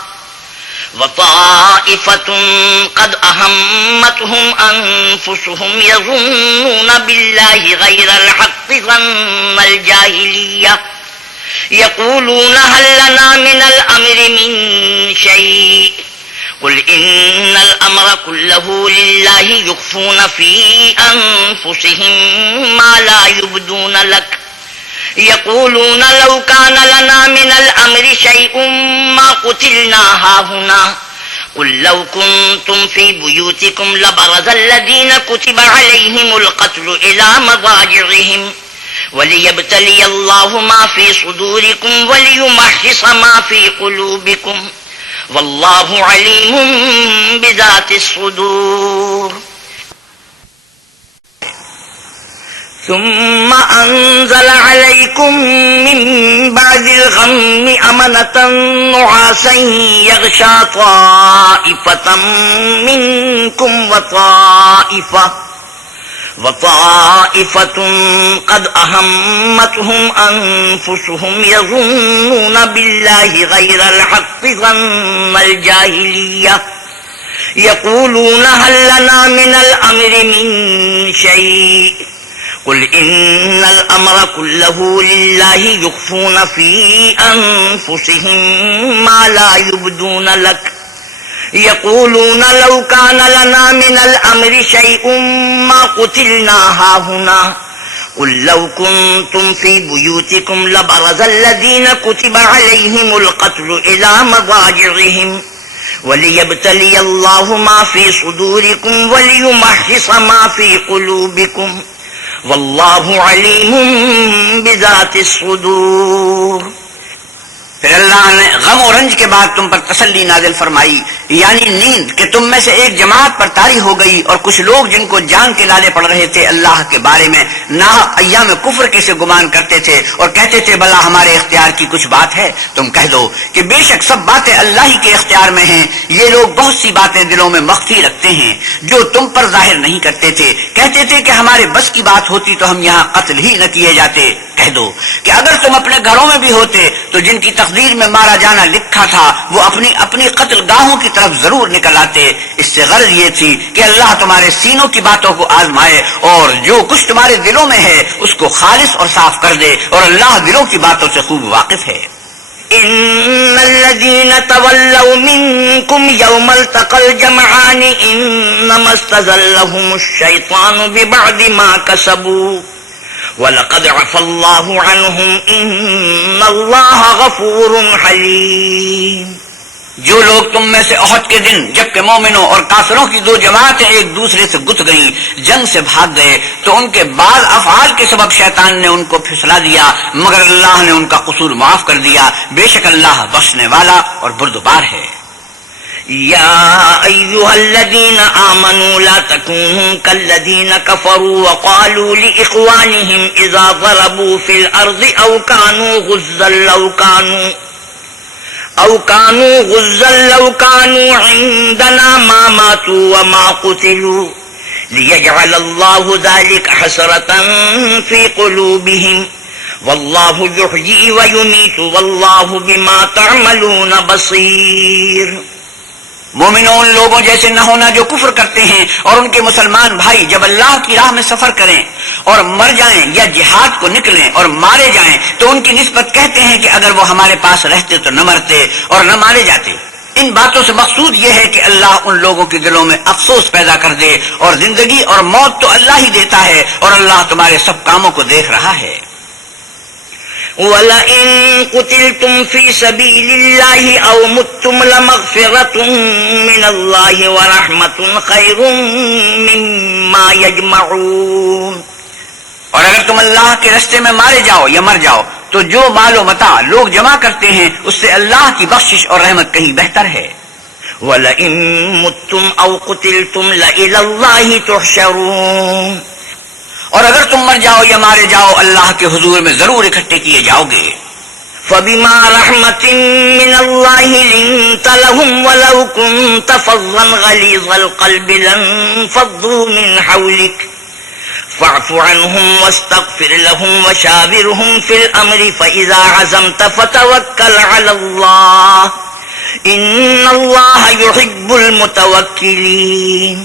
قد أهمتهم أنفسهم يظنون بالله غير الحق ظن الجاهلية يقولون هل لنا من الأمر من شيء قل إن الأمر كله لله يخفون في أنفسهم ما لا يبدون لك يقولون لو كان لنا من الأمر شيء ما قتلنا هاهنا قل لو كنتم في بيوتكم لبرز الذين كتب عليهم القتل إلى مضاجعهم وليبتلي الله ما في صدوركم وليمحص ما في قلوبكم واللہ علیم بذات الصدور. ثم انزل علیکم من بعد الغم امنة نعاسا یغشى طائفة منکم وطائفة قد أهمتهم أنفسهم يظنون بالله غير الحق ظن الجاهلية يقولون هل لنا من الأمر من شيء قل إن الأمر كله لله يخفون في أنفسهم ما لا يبدون لك يقولون لو كان لنا من الأمر شيء ما قتلنا هاهنا قل لو كنتم في بيوتكم لبرز الذين كتب عليهم القتل إلى مضاجعهم وليبتلي الله ما في صدوركم وليمحص ما في قلوبكم والله عليم بذات الصدور. پھر اللہ اللہ نے غم و رنج کے بعد تم پر تسلی نازل فرمائی، یعنی نیند، کہ تم میں سے ایک جماعت پر طاری ہو گئی، اور کچھ لوگ جن کو جان کے لالے پڑ رہے تھے اللہ کے بارے میں ناحق ایام کفر کے سے گمان کرتے تھے اور کہتے تھے بھلا ہمارے اختیار کی کچھ بات ہے؟ تم کہہ دو کہ بے شک سب باتیں اللہ ہی کے اختیار میں ہیں، یہ لوگ بہت سی باتیں دلوں میں مخفی رکھتے ہیں جو تم پر ظاہر نہیں کرتے تھے، کہتے تھے کہ ہمارے بس کی بات ہوتی تو ہم یہاں قتل ہی نہ کیے جاتے۔ کہہ دو کہ اگر تم اپنے گھروں میں بھی ہوتے تو جن کی تقدیر میں مارا جانا لکھا تھا وہ اپنی اپنی قتل گاہوں کی طرف ضرور نکل آتے۔ اس سے غرض یہ تھی کہ اللہ تمہارے سینوں کی باتوں کو آزمائے اور جو کچھ تمہارے دلوں میں ہے اس کو خالص اور صاف کر دے، اور اللہ دلوں کی باتوں سے خوب واقف ہے۔ إن الذين تولوا منكم يوم التقى الجمعان إنما استزلهم الشيطان ببعض ما كسبوا وَلَقَدْ عَفَى اللَّهُ عَنْهُمْ إِنَّ اللَّهَ غَفُورٌ حَلِيمٌ۔ جو لوگ تم میں سے احد کے دن جبکہ مومنوں اور کافروں کی دو جماعتیں ایک دوسرے سے گت گئیں، جنگ سے بھاگ گئے، تو ان کے بعض افعال کے سبب شیطان نے ان کو پھسلا دیا، مگر اللہ نے ان کا قصور معاف کر دیا، بے شک اللہ بخشنے والا اور بردبار ہے۔ يا أيها الذين آمنوا لا تكونوا كالذين كفروا وقالوا لإخوانهم إذا ضربوا في الأرض أو كانوا غزا لو كانوا عندنا ما ماتوا وما قتلوا ليجعل الله ذلك حسرة في قلوبهم والله يحيي ويميت والله بما تعملون بصير۔ مومنوں، ان لوگوں جیسے نہ ہونا جو کفر کرتے ہیں، اور ان کے مسلمان بھائی جب اللہ کی راہ میں سفر کریں اور مر جائیں یا جہاد کو نکلیں اور مارے جائیں تو ان کی نسبت کہتے ہیں کہ اگر وہ ہمارے پاس رہتے تو نہ مرتے اور نہ مارے جاتے۔ ان باتوں سے مقصود یہ ہے کہ اللہ ان لوگوں کے دلوں میں افسوس پیدا کر دے، اور زندگی اور موت تو اللہ ہی دیتا ہے، اور اللہ تمہارے سب کاموں کو دیکھ رہا ہے۔ وَلَئِن قُتِلْتُمْ فِي سَبِيلِ اللَّهِ أَوْ مُتُّمْ لَمَغْفِرَةٌ مِّنَ اللَّهِ وَرَحْمَةٌ خَيْرٌ مِّمَّا يَجْمَعُونَ۔ اور اگر تم اللہ کے رستے میں مارے جاؤ یا مر جاؤ تو جو مال و متاع لوگ جمع کرتے ہیں اس سے اللہ کی بخشش اور رحمت کہیں بہتر ہے۔ وَلَئِن مُتُّمْ أَوْ قُتِلْتُمْ لَإِلَى اللَّهِ تُحْشَرُونَ۔ اور اگر تم مر جاؤ یا مارے جاؤ اللہ کے حضور میں ضرور اکٹھے کیے جاؤ گے۔ فَبِمَا رَحْمَةٍ مِّنَ اللَّهِ لِنتَ لَهُمْ وَلَوْ كُنتَ فَظًّا غَلِيظَ الْقَلْبِ لَانفَضُّوا مِنْ حَوْلِكَ فَاعْفُ عَنْهُمْ وَاسْتَغْفِرْ لَهُمْ وَشَاوِرْهُمْ فِي الْأَمْرِ فَإِذَا عَزَمْتَ فَتَوَكَّلْ عَلَى اللَّهِ إِنَّ اللَّهَ يُحِبُّ الْمُتَوَكِّلِينَ۔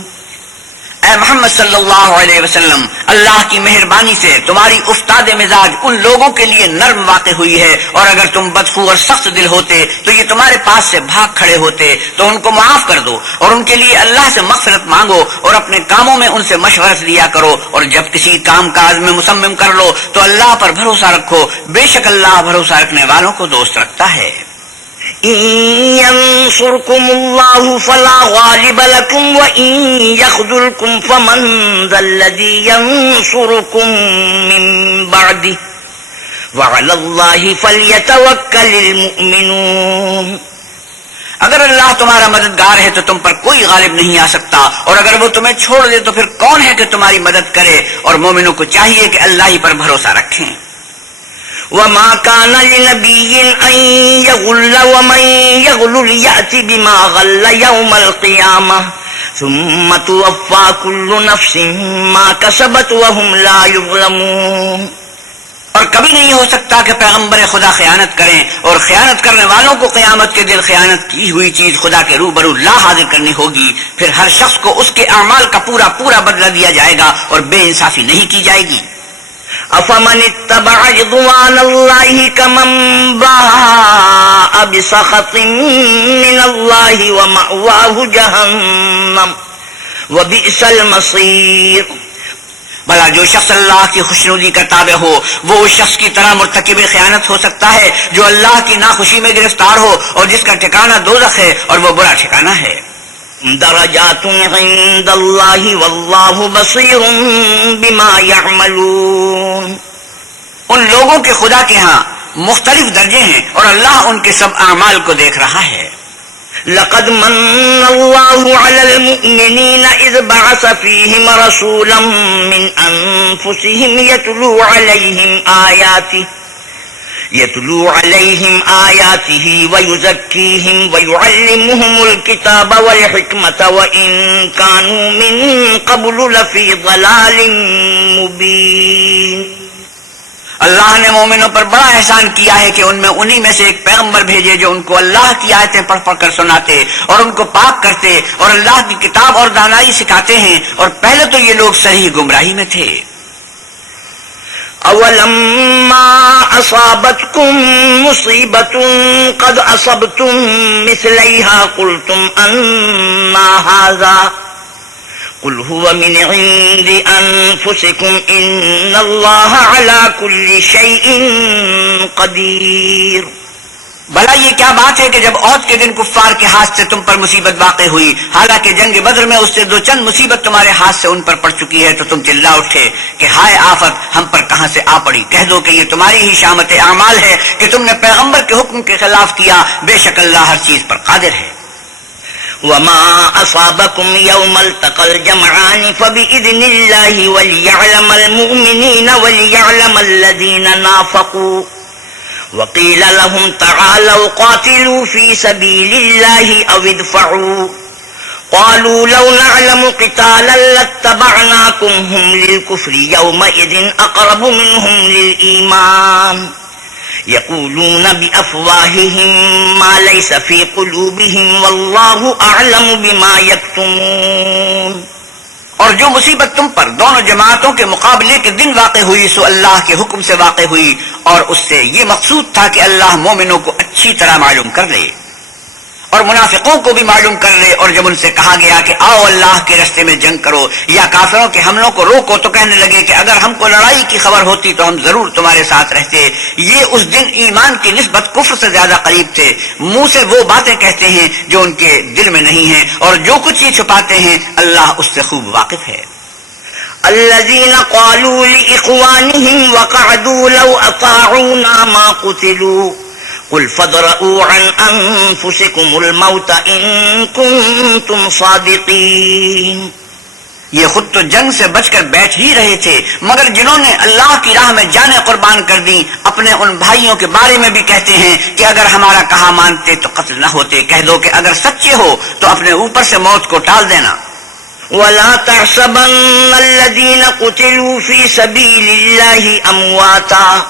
اے محمد صلی اللہ علیہ وسلم، اللہ کی مہربانی سے تمہاری افتاد مزاج ان لوگوں کے لیے نرم واقع ہوئی ہے، اور اگر تم بدخو اور سخت دل ہوتے تو یہ تمہارے پاس سے بھاگ کھڑے ہوتے، تو ان کو معاف کر دو اور ان کے لیے اللہ سے مغفرت مانگو، اور اپنے کاموں میں ان سے مشورت لیا کرو، اور جب کسی کام کاج میں مصمم کر لو تو اللہ پر بھروسہ رکھو، بے شک اللہ بھروسہ رکھنے والوں کو دوست رکھتا ہے۔ إن ينصركم الله فلا غالب لكم وإن يخذلكم فمن ذا الذي ينصركم من بعده وعلى الله فليتوكل المؤمنون۔ اگر اللہ تمہارا مددگار ہے تو تم پر کوئی غالب نہیں آ سکتا، اور اگر وہ تمہیں چھوڑ دے تو پھر کون ہے کہ تمہاری مدد کرے، اور مومنوں کو چاہیے کہ اللہ ہی پر بھروسہ رکھیں۔ وما كان لنبي أن يغل ومن يغل يأتي بما غل يوم القيامة ثم توفى كل نفس ما كسبت وهم لا يظلمون۔ اور کبھی نہیں ہو سکتا کہ پیغمبر خدا خیانت کریں، اور خیانت کرنے والوں کو قیامت کے دن خیانت کی ہوئی چیز خدا کے روبرو لا حاضر کرنی ہوگی، پھر ہر شخص کو اس کے اعمال کا پورا پورا بدلہ دیا جائے گا اور بے انصافی نہیں کی جائے گی۔ أفمن اتبع رضوان الله كمن باء بسخط من الله ومأواه جهنم وبئس المصير۔ بھلا جو شخص اللہ کی خوشنودی کا تابع ہو وہ اس شخص کی طرح مرتکب خیانت ہو سکتا ہے جو اللہ کی ناخوشی میں گرفتار ہو اور جس کا ٹھکانہ دوزخ ہے اور وہ برا ٹھکانہ ہے۔ درجات عند الله والله بصير بما يعملون۔ ان لوگوں کے خدا کے ہاں مختلف درجے ہیں اور اللہ ان کے سب اعمال کو دیکھ رہا ہے۔ لقد من الله على المؤمنين إذ بعث فيهم رسولا من أنفسهم يتلو عليهم آياته ويزكيهم ويعلمهم الكتاب والحكمة وإن كانوا من قبل لفي ضلال مبين۔ اللہ نے مومنوں پر بڑا احسان کیا ہے کہ ان میں انہی میں سے ایک پیغمبر بھیجے جو ان کو اللہ کی آیتیں پڑھ پڑھ کر سناتے اور ان کو پاک کرتے اور اللہ کی کتاب اور دانائی سکھاتے ہیں، اور پہلے تو یہ لوگ صحیح گمراہی میں تھے۔ اولما اصابتكم مصیبۃ قد اصبتم مثلیہا قلتم انا ھذا قل هو من عند انفسكم ان اللہ علی کل شیء قدیر۔ بھلا یہ کیا بات ہے کہ جب عہد کے دن کفار کے ہاتھ سے تم پر مصیبت واقع ہوئی، حالانکہ جنگ بدر میں اس سے دو چند مصیبت تمہارے ہاتھ سے ان پر پڑ چکی ہے، تو تم چلا اٹھے کہ ہائے آفت ہم پر کہاں سے آ پڑی۔ کہہ دو کہ یہ تمہاری ہی شامت اعمال ہے کہ تم نے پیغمبر کے حکم کے خلاف کیا، بے شک اللہ ہر چیز پر قادر ہے۔ وما أصابكم يوم التقى الجمعان فبإذن الله وليعلم المؤمنين وليعلم الذين نافقوا وقيل لهم تعالوا قاتلوا في سبيل الله أو ادفعوا قالوا لو نعلم قتالا لاتبعناكم هم للكفر يومئذ أقرب منهم للإيمان يقولون بأفواههم ما ليس في قلوبهم والله أعلم بما يكتمون۔ اور جو مصیبت تم پر دونوں جماعتوں کے مقابلے کے دن واقع ہوئی سو اللہ کے حکم سے واقع ہوئی، اور اس سے یہ مقصود تھا کہ اللہ مومنوں کو اچھی طرح معلوم کر لے اور منافقوں کو بھی معلوم کر لے۔ اور جب ان سے کہا گیا کہ آؤ اللہ کے راستے میں جنگ کرو یا کافروں کے حملوں کو روکو، تو کہنے لگے کہ اگر ہم کو لڑائی کی خبر ہوتی تو ہم ضرور تمہارے ساتھ رہتے۔ یہ اس دن ایمان کی نسبت کفر سے زیادہ قریب تھے۔ منہ سے وہ باتیں کہتے ہیں جو ان کے دل میں نہیں ہیں، اور جو کچھ یہ چھپاتے ہیں اللہ اس سے خوب واقف ہے۔ الذين قالوا لإخوانهم وقعدوا لو أطاعونا ما قتلوا قل فادرءوا عن أنفسكم الموت إن كنتم صادقين۔ یہ خود تو جنگ سے بچ کر بیٹھ ہی رہے تھے، مگر جنہوں نے اللہ کی راہ میں جانیں قربان کر دی اپنے ان بھائیوں کے بارے میں بھی کہتے ہیں کہ اگر ہمارا کہا مانتے تو قتل نہ ہوتے۔ کہہ دو کہ اگر سچے ہو تو اپنے اوپر سے موت کو ٹال دینا۔ ولا تحسبن الذين قتلوا في سبيل الله أمواتا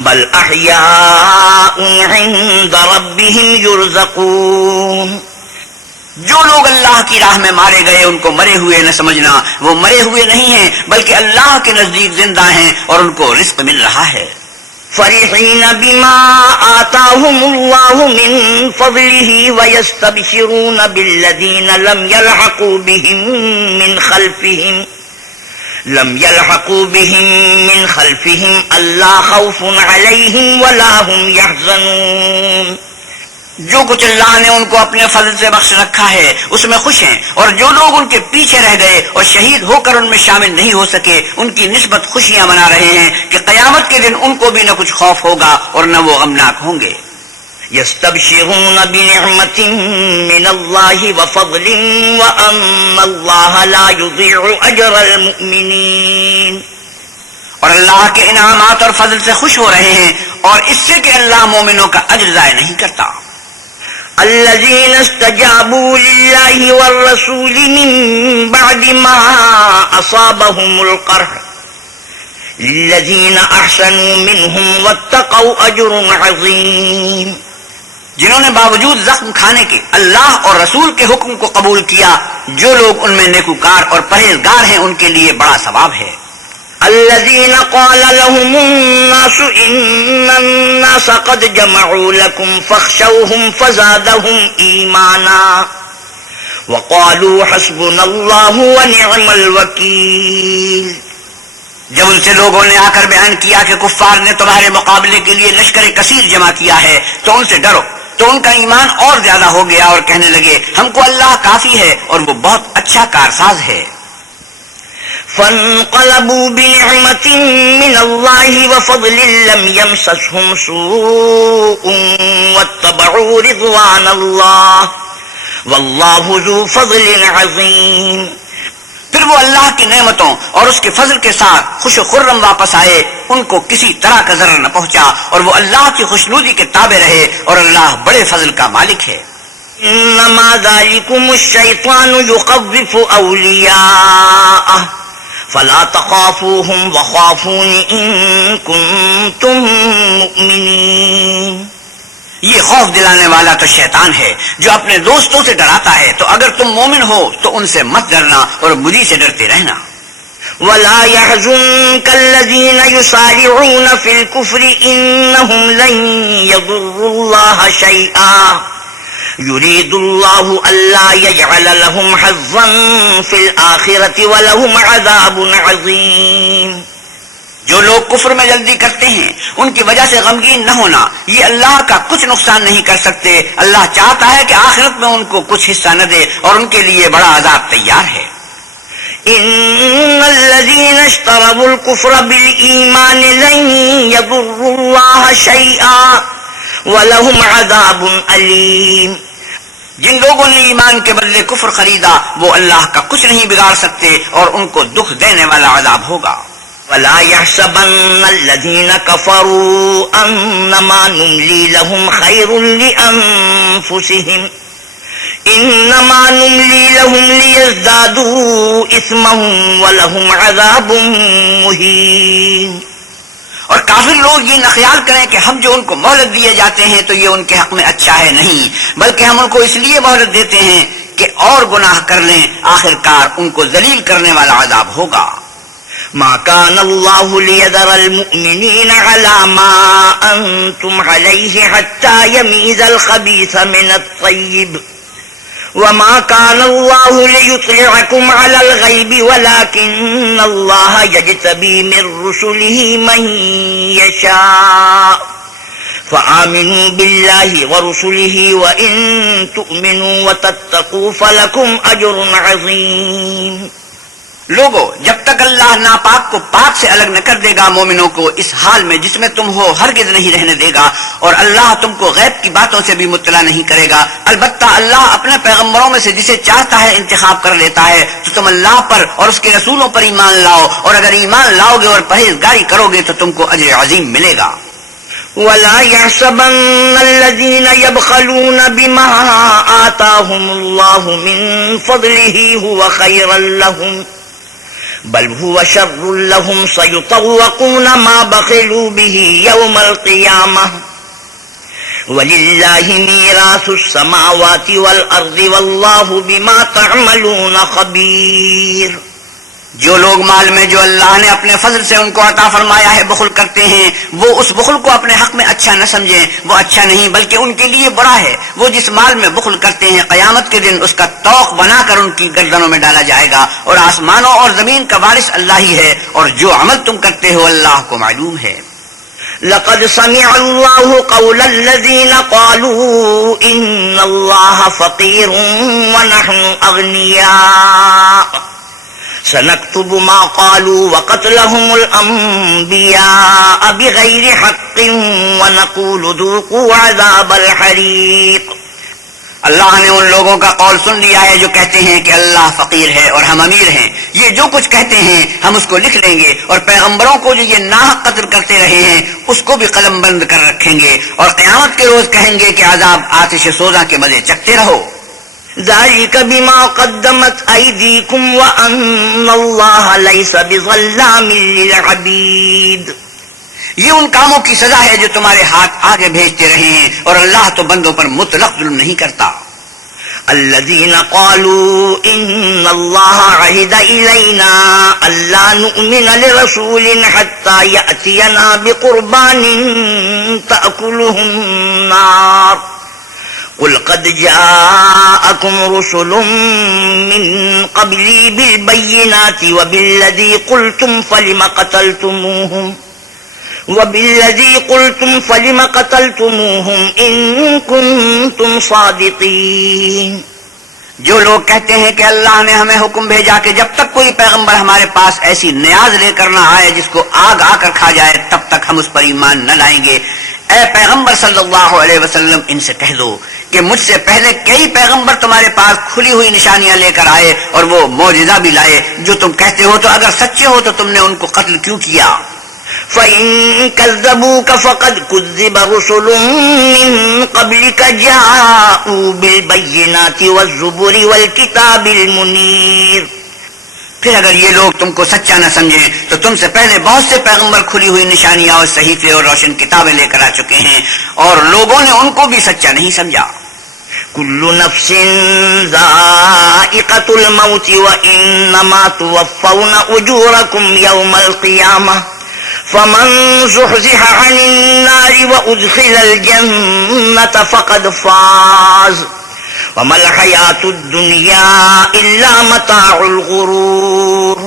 بل أحياء عند ربهم يرزقون۔ جو لوگ اللہ کی راہ میں مارے گئے ان کو مرے ہوئے نہ سمجھنا، وہ مرے ہوئے نہیں ہیں بلکہ اللہ کے نزدیک زندہ ہیں اور ان کو رزق مل رہا ہے۔ فرحين بما آتاهم الله من فضله ويستبشرون بالذين لم يلحقوا بهم من خلفهم ألا خوف عليهم ولا هم يحزنون۔ جو کچھ اللہ نے ان کو اپنے فضل سے بخش رکھا ہے اس میں خوش ہیں، اور جو لوگ ان کے پیچھے رہ گئے اور شہید ہو کر ان میں شامل نہیں ہو سکے ان کی نسبت خوشیاں منا رہے ہیں کہ قیامت کے دن ان کو بھی نہ کچھ خوف ہوگا اور نہ وہ غمناک ہوں گے۔ يستبشرون بنعمة من الله وفضل وأن الله لا يضيع أجر المؤمنين۔ اور اللہ کے انعامات اور فضل سے خوش ہو رہے ہیں اور اس سے کہ اللہ مومنوں کا اجر ضائع نہیں کرتا۔ الذين استجابوا لله والرسول من بعد ما أصابهم القرح للذين أحسنوا منهم واتقوا أجر عظيم۔ جنہوں نے باوجود زخم کھانے کے اللہ اور رسول کے حکم کو قبول کیا، جو لوگ ان میں نیکوکار اور پرہیزگار ہیں ان کے لیے بڑا ثواب ہے۔ الذين قال لهم الناس إن الناس قد جمعوا لكم فاخشوهم فزادهم إيمانا وقالوا حسبنا الله ونعم الوكيل۔ جب ان سے لوگوں نے آ کر بیان کیا کہ کفار نے تمہارے مقابلے کے لیے لشکر کثیر جمع کیا ہے تو ان سے ڈرو، تو ان کا ایمان اور زیادہ ہو گیا اور کہنے لگے ہم کو اللہ کافی ہے اور وہ بہت اچھا کارساز ہے۔ فانقلبوا بنعمة من الله وفضل لم يمسسهم سوء واتبعوا رضوان الله والله ذو فضل عظيم. پھر وہ اللہ کی نعمتوں اور اس کے فضل کے ساتھ خوش و خرم واپس آئے، ان کو کسی طرح کا ضرر نہ پہنچا، اور وہ اللہ کی خوشنودی کے تابع رہے، اور اللہ بڑے فضل کا مالک ہے. انما ذلكم الشيطان يخوف اولیاءه فلا تخافوهم وخافون ان كنتم مؤمنین. یہ خوف دلانے والا تو شیطان ہے جو اپنے دوستوں سے ڈراتا ہے، تو اگر تم مومن ہو تو ان سے مت ڈرنا اور مجھے سے ڈرتے رہنا. ولا يحزنك الذين يسارعون في الكفر انهم لن يضروا الله شيئا يريد الله الا يجعل لهم حظا في الاخره ولهم عذاب عظيم. جو لوگ کفر میں جلدی کرتے ہیں ان کی وجہ سے غمگین نہ ہونا، یہ اللہ کا کچھ نقصان نہیں کر سکتے. اللہ چاہتا ہے کہ آخرت میں ان کو کچھ حصہ نہ دے، اور ان کے لیے بڑا عذاب تیار ہے. ان الذين اشتروا الكفر بالایمان لن يضروا الله شيئا ولهم عذاب الیم. جن لوگوں نے ایمان کے بدلے کفر خریدا وہ اللہ کا کچھ نہیں بگاڑ سکتے، اور ان کو دکھ دینے والا عذاب ہوگا. ولا يحسبن الذين كفروا انما نملي لهم خير لانفسهم انما نملي لهم ليزدادوا اثما ولهم عذاب مهين. اور کافر لوگ یہ نہ خیال کریں کہ ہم جو ان کو مہلت دیے جاتے ہیں تو یہ ان کے حق میں اچھا ہے، نہیں، بلکہ ہم ان کو اس لیے مہلت دیتے ہیں کہ اور گناہ کر لیں، آخر کار ان کو ذلیل کرنے والا عذاب ہوگا. ما كان الله ليذر المؤمنين على ما أنتم عليه حتى يميز الخبيث من الطيب وما كان الله ليطلعكم على الغيب ولكن الله يجتبي من رسله من يشاء فآمنوا بالله ورسله وإن تؤمنوا وتتقوا فلكم أجر عظيم. لوگو، جب تک اللہ ناپاک کو پاک سے الگ نہ کر دے گا، مومنوں کو اس حال میں جس میں تم ہو ہرگز نہیں رہنے دے گا، اور اللہ تم کو غیب کی باتوں سے بھی مطلع نہیں کرے گا. البتہ اللہ اپنے پیغمبروں میں سے جسے چاہتا ہے انتخاب کر لیتا ہے. تو تم اللہ پر اور اس کے رسولوں پر ایمان لاؤ، اور اگر ایمان لاؤ گے اور پرہیزگاری کرو گے تو تم کو اجر عظیم ملے گا. ولا يحسبن الذين يبخلون بما آتاهم الله من فضله هو خيرا لهم بل هو شر لهم سيطوقون ما بخلوا به يوم القيامة ولله ميراث السماوات والأرض والله بما تعملون خبير. جو لوگ مال میں جو اللہ نے اپنے فضل سے ان کو عطا فرمایا ہے بخل کرتے ہیں، وہ اس بخل کو اپنے حق میں اچھا نہ سمجھیں، وہ اچھا نہیں بلکہ ان کے لیے برا ہے. وہ جس مال میں بخل کرتے ہیں قیامت کے دن اس کا توق بنا کر ان کی گردنوں میں ڈالا جائے گا. اور آسمانوں اور زمین کا وارث اللہ ہی ہے، اور جو عمل تم کرتے ہو اللہ کو معلوم ہے. لقد سمع الله قول الذين قالوا إن الله فقير ونحن أغنياء سنكتب ما قالوا وقتلهم الأنبياء بغير حق ونقول ذوقوا عذاب الحريق. اللہ نے ان لوگوں کا قول سن لیا ہے جو کہتے ہیں کہ اللہ فقیر ہے اور ہم امیر ہیں. یہ جو کچھ کہتے ہیں ہم اس کو لکھ لیں گے، اور پیغمبروں کو جو یہ ناحق قتل کرتے رہے ہیں اس کو بھی قلم بند کر رکھیں گے، اور قیامت کے روز کہیں گے کہ عذاب آتش سوزاں کے مزے چکھتے رہو. ذلك بما قدمت أيديكم وأن الله ليس بظلام للعبيد. یہ ان کاموں کی سزا ہے جو تمہارے ہاتھ آگے بھیجتے رہے ہیں، اور اللہ تو بندوں پر مطلق ظلم نہیں کرتا. الذين قالوا إن الله عهد إلينا ألا نؤمن لرسول حتى يأتينا بقربان تأكله النار قل قد جاءكم رسل من قبلي بالبينات وبالذي قلتم فلم قتلتموهم إن كنتم صادقين. جو لوگ کہتے ہیں کہ اللہ نے ہمیں حکم بھیجا کہ جب تک کوئی پیغمبر ہمارے پاس ایسی نیاز لے کر نہ آئے جس کو آگ آ کر کھا جائے تب تک ہم اس پر ایمان نہ لائیں گے، اے پیغمبر صلی اللہ علیہ وسلم ان سے کہہ دو کہ مجھ سے پہلے کئی پیغمبر تمہارے پاس کھلی ہوئی نشانیاں لے کر آئے اور وہ معجزہ بھی لائے جو تم کہتے ہو، تو اگر سچے ہو تو تم نے ان کو قتل کیوں کیا؟ فَإِن كَذَّبُوكَ فَقَدْ كُذِّبَ رُسُلٌ مِّن قَبْلِكَ جَاءُوا بِالْبَيِّنَاتِ وَالزُّبُرِ وَالْكِتَابِ الْمُنِيرِ۔ پھر اگر یہ لوگ تم کو سچا نہ سمجھیں تو تم سے پہلے بہت سے پیغمبر کھلی ہوئی نشانیاں اور صحیفے اور روشن کتابیں لے کر آ چکے ہیں، اور لوگوں نے ان کو بھی سچا نہیں سمجھا۔ كُلُّ نَفْسٍ ذَائِقَةُ الْمَوْتِ وَإِنَّمَا تُوَفَّوْنَ أُجُورَكُمْ يَوْمَ الْقِيَامَةِ فَمَنْ زُحْزِحَ عَنِ النَّارِ وَأُدْخِلَ الْجَنَّةَ فَقَدْ فَازَ وَمَا الْحَيَاةُ الدُّنْيَا إِلَّا مَتَاعُ الْغُرُورِ۔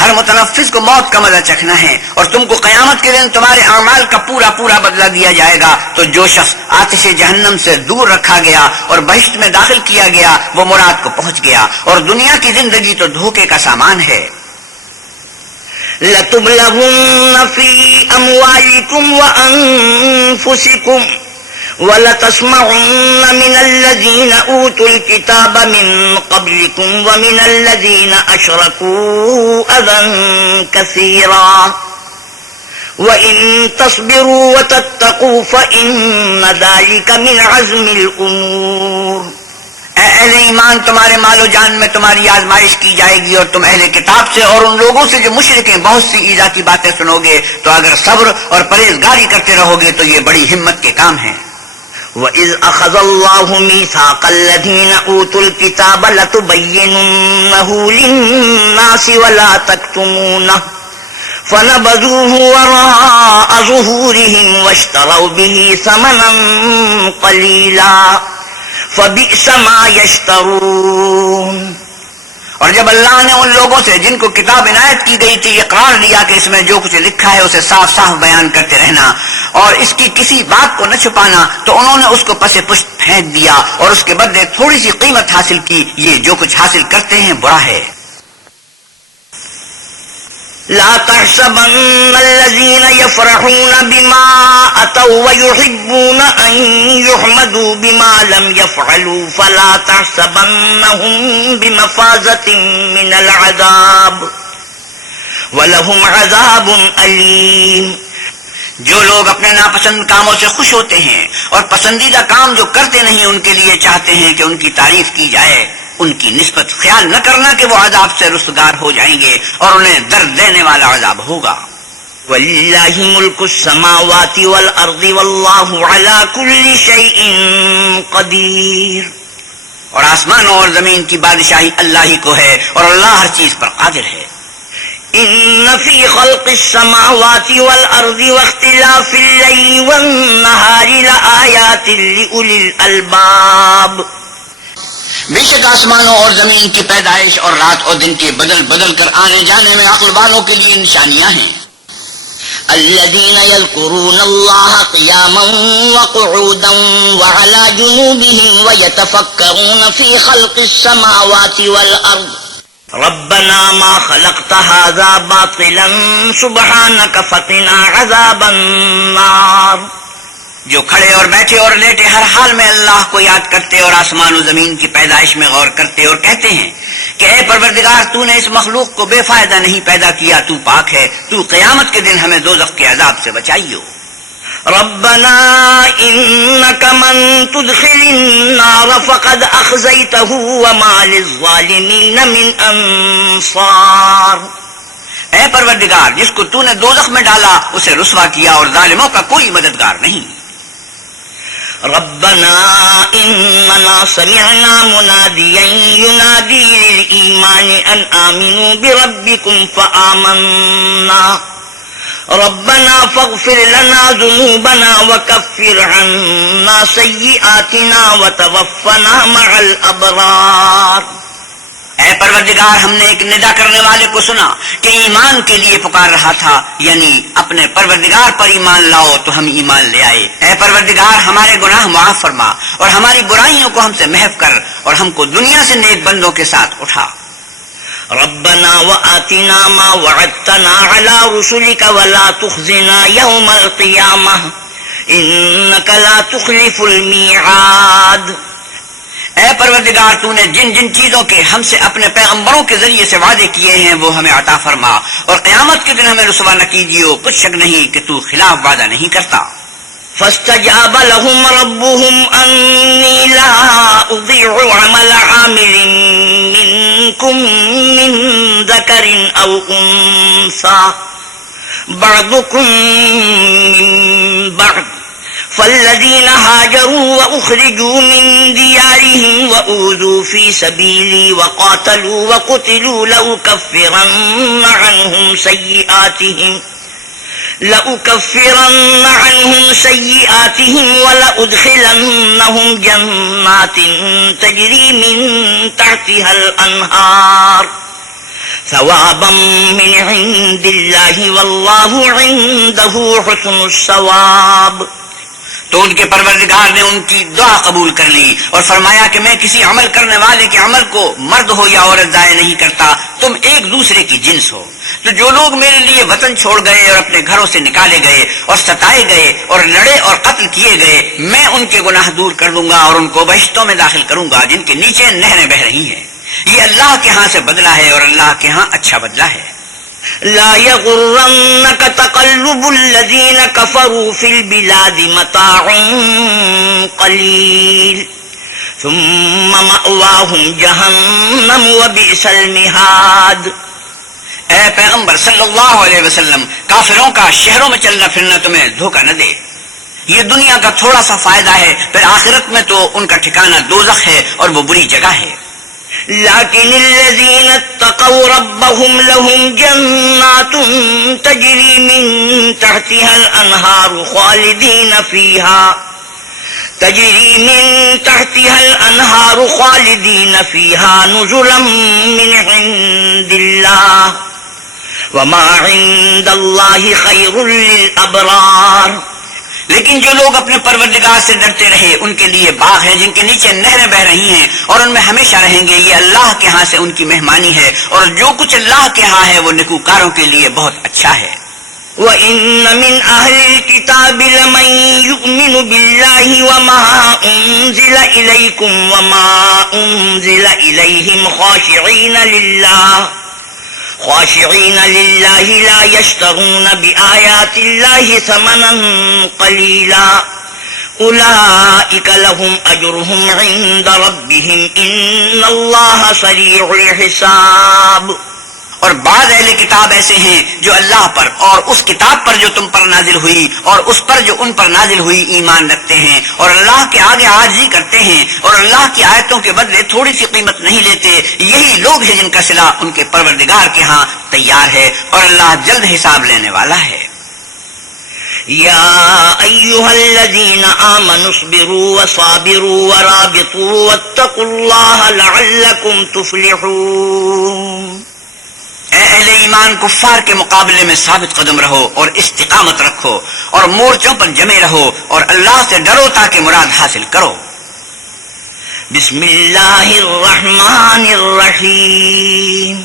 ہر متنفس کو موت کا مزہ چکھنا ہے، اور تم کو قیامت کے دن تمہارے اعمال کا پورا پورا بدلہ دیا جائے گا۔ تو جو شخص آتش جہنم سے دور رکھا گیا اور بہشت میں داخل کیا گیا وہ مراد کو پہنچ گیا، اور دنیا کی زندگی تو دھوکے کا سامان ہے۔ لَتُبْلَغُنَّ فِي أَمْوَالِكُمْ وَأَنفُسِكُمْ وَلَتَسْمَعُنَّ مِنَ الَّذِينَ أُوتُوا الْكِتَابَ مِنْ قَبْلِكُمْ وَمِنَ الَّذِينَ أَشْرَكُوا أَذًى كَثِيرًا وَإِن تَصْبِرُوا وَتَتَّقُوا فَإِنَّ ذَلِكَ مِنْ عَزْمِ الْأُمُورِ۔ اے اہل ایمان، تمہارے مال و جان میں تمہاری آزمائش کی جائے گی، اور تم اہل کتاب سے اور ان لوگوں سے جو مشرک ہیں بہت سی ایذا کی باتیں سنو گے، تو اگر صبر اور پرہیزگاری کرتے رہو گے تو یہ بڑی ہمت کے کام ہیں۔ وَإِذْ أَخَذَ اللَّهُ مِيثَاقَ الَّذِينَ أُوتُوا الْكِتَابَ لَتُبَيِّنُنَّهُ لِلنَّاسِ وَلَا تَكْتُمُونَهُ فَنَبَذُوهُ وَرَاءَ ظُهُورِهِمْ وَاشْتَرَوْا بِهِ ثَمَنًا قَلِيلًا فَبِئْسَ مَا يَشْتَرُونَ۔ اور جب اللہ نے ان لوگوں سے جن کو کتاب عنایت کی گئی تھی اقرار لیا کہ اس میں جو کچھ لکھا ہے اسے صاف صاف بیان کرتے رہنا اور اس کی کسی بات کو نہ چھپانا، تو انہوں نے اس کو پس پشت پھینک دیا اور اس کے بدلے تھوڑی سی قیمت حاصل کی۔ یہ جو کچھ حاصل کرتے ہیں برا ہے۔ لا تحسبن الذين يفرحون بما أتوا ويحبون أن يحمدوا بما لم يفعلوا فلا تحسبنهم بمفازة من العذاب ولهم عذاب أليم۔ جو لوگ اپنے ناپسند کاموں سے خوش ہوتے ہیں اور پسندیدہ کام جو کرتے نہیں ان کے لیے چاہتے ہیں کہ ان کی تعریف کی جائے، ان کی نسبت خیال نہ کرنا کہ وہ عذاب سے رستگار ہو جائیں گے اور انہیں درد دینے والا عذاب ہوگا۔ وَلِلَّهِ مُلْكُ السَّمَاوَاتِ وَالْأَرْضِ وَاللَّهُ عَلَى كُلِّ شَيْءٍ قَدِيرٌ۔ اور آسمانوں اور زمین کی بادشاہی اللہ ہی کو ہے اور اللہ ہر چیز پر قادر ہے۔ إِنَّ فِي خَلْقِ السَّمَاوَاتِ وَالْأَرْضِ وَاخْتِلَافِ اللَّيْلِ وَالنَّهَارِ لَآيَاتٍ لِأُولِي الْأَلْبَابِ۔ بے شک آسمانوں اور زمین کی پیدائش اور رات اور دن کے بدل بدل کر آنے جانے میں عقل والوں کے لیے نشانیاں ہیں۔ الذين يذكرون الله قياما وقعودا وعلى جنوبهم ويتفكرون في خلق السماوات والأرض ربنا ما خلقت هذا باطلا سبحانك فقنا عذاب النار۔ جو کھڑے اور بیٹھے اور لیٹے ہر حال میں اللہ کو یاد کرتے اور آسمان و زمین کی پیدائش میں غور کرتے اور کہتے ہیں کہ اے پروردگار، تو نے اس مخلوق کو بے فائدہ نہیں پیدا کیا، تو پاک ہے، تو قیامت کے دن ہمیں دوزخ کے عذاب سے بچائیو۔ ربنا انك من تدخل النار فقد اخزيته وما للظالمين من انصار۔ اے پروردگار، جس کو تو نے دوزخ میں ڈالا اسے رسوا کیا اور ظالموں کا کوئی مددگار نہیں۔ ربنا اننا سمعنا مناديا ينادي للإيمان ان آمنوا بربكم فآمنا ربنا فاغفر لنا ذنوبنا وكفر عنا سيئاتنا وتوفنا مع الأبرار۔ اے پروردگار، ہم نے ایک ندا کرنے والے کو سنا کہ ایمان کے لیے پکار رہا تھا، یعنی اپنے پروردگار پر ایمان لاؤ، تو ہم ایمان لے آئے۔ اے پروردگار، ہمارے گناہ معاف فرما اور ہماری برائیوں کو ہم سے محو کر اور ہم کو دنیا سے نیک بندوں کے ساتھ اٹھا۔ ربنا وآتنا ما وعدتنا على رسلك ولا تخزنا يوم القيامة إنك لا تخلف الميعاد۔ اے پروردگار، تو نے جن جن چیزوں کے ہم سے اپنے پیغمبروں کے ذریعے سے وعدے کیے ہیں وہ ہمیں عطا فرما، اور قیامت کے دن ہمیں رسوا نہ کیجیے، کچھ شک نہیں کہ تو خلاف وعدہ نہیں کرتا۔ فاستجاب لهم ربهم أني لا أضيع عمل عامل منكم من ذكر أو أنثى بعضكم من بعض فالذين هاجروا وأخرجوا من ديارهم وأوذوا في سبيلي وقاتلوا وقتلوا لأكفرن عنهم سيئاتهم ولأدخلنهم جنات تجري من تحتها الأنهار ثوابا من عند الله والله عنده حسن الثواب۔ تو ان کے پروردگار نے ان کی دعا قبول کر لی اور فرمایا کہ میں کسی عمل کرنے والے کے عمل کو مرد ہو یا عورت ضائع نہیں کرتا، تم ایک دوسرے کی جنس ہو۔ تو جو لوگ میرے لیے وطن چھوڑ گئے اور اپنے گھروں سے نکالے گئے اور ستائے گئے اور لڑے اور قتل کیے گئے، میں ان کے گناہ دور کر دوں گا اور ان کو بہشتوں میں داخل کروں گا جن کے نیچے نہریں بہ رہی ہیں۔ یہ اللہ کے ہاں سے بدلہ ہے اور اللہ کے ہاں اچھا بدلہ ہے۔ لا يغرنك تقلب الذين كفروا في البلاد متاع قليل ثم مأواهم جهنم وبئس المهاد۔ اے پیغمبر صلی اللہ علیہ وسلم، کافروں کا شہروں میں چلنا پھرنا تمہیں دھوکہ نہ دے، یہ دنیا کا تھوڑا سا فائدہ ہے، پھر آخرت میں تو ان کا ٹھکانہ دوزخ ہے اور وہ بری جگہ ہے۔ لكن الذين اتقوا ربهم لهم جنات تجري من تحتها الأنهار خالدين فيها نزلا من عند الله وما عند الله خير للأبرار۔ لیکن جو لوگ اپنے پروردگار سے ڈرتے رہے ان کے لیے باغ ہے جن کے نیچے نہریں بہ رہی ہیں اور ان میں ہمیشہ رہیں گے، یہ اللہ کے ہاں سے ان کی مہمانی ہے، اور جو کچھ اللہ کے ہاں ہے وہ نیکوکاروں کے لیے بہت اچھا ہے۔ وَإِنَّ مِنْ أَهْلِ الْكِتَابِ لَمَنْ يُؤْمِنُ بِاللَّهِ وَمَا أُنْزِلَ إِلَيْكُمْ وَمَا أُنْزِلَ إِلَيْهِمْ خاشعين لله لا يشترون بآيات الله ثمنا قليلا أولئك لهم أجرهم عند ربهم إن الله سريع الحساب۔ اور بعض اہل کتاب ایسے ہیں جو اللہ پر اور اس کتاب پر جو تم پر نازل ہوئی اور اس پر جو ان پر نازل ہوئی ایمان رکھتے ہیں اور اللہ کے آگے عاجزی کرتے ہیں اور اللہ کی آیتوں کے بدلے تھوڑی سی قیمت نہیں لیتے، یہی لوگ ہیں جن کا صلہ ان کے پروردگار کے ہاں تیار ہے اور اللہ جلد حساب لینے والا ہے۔ يا أيها الذين آمنوا اصبروا وصابروا ورابطوا واتقوا الله لعلكم تفلحون۔ اے اہل ایمان، کفار کے مقابلے میں ثابت قدم رہو اور استقامت رکھو اور مورچوں پر جمے رہو اور اللہ سے ڈرو تاکہ مراد حاصل کرو۔ بسم اللہ الرحمن الرحیم۔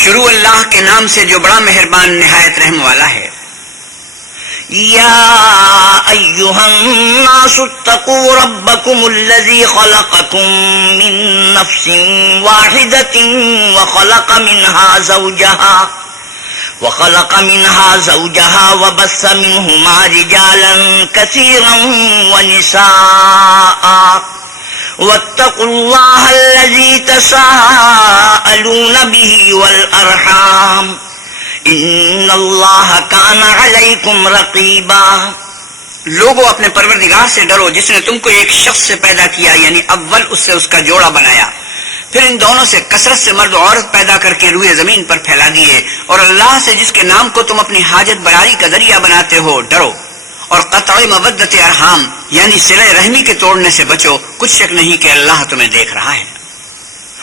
شروع اللہ کے نام سے جو بڑا مہربان نہایت رحم والا ہے۔ یا ایہا الناس اتقوا ربکم الذی خلقکم من نفس واحدۃ وخلق منها زوجها وبث منهما رجالا كثيرا ونساء واتقوا الله الذي تساءلون به والأرحام ان اللہ کان علیکم رقیبا۔ لوگوں، اپنے پروردگار سے ڈرو جس نے تم کو ایک شخص سے پیدا کیا، یعنی اول اس سے اس کا جوڑا بنایا، پھر ان دونوں سے کثرت سے مرد و عورت پیدا کر کے روئے زمین پر پھیلا دیے، اور اللہ سے جس کے نام کو تم اپنی حاجت براری کا ذریعہ بناتے ہو ڈرو، اور قطع مودت ارحام یعنی صلہ رحمی کے توڑنے سے بچو، کچھ شک نہیں کہ اللہ تمہیں دیکھ رہا ہے۔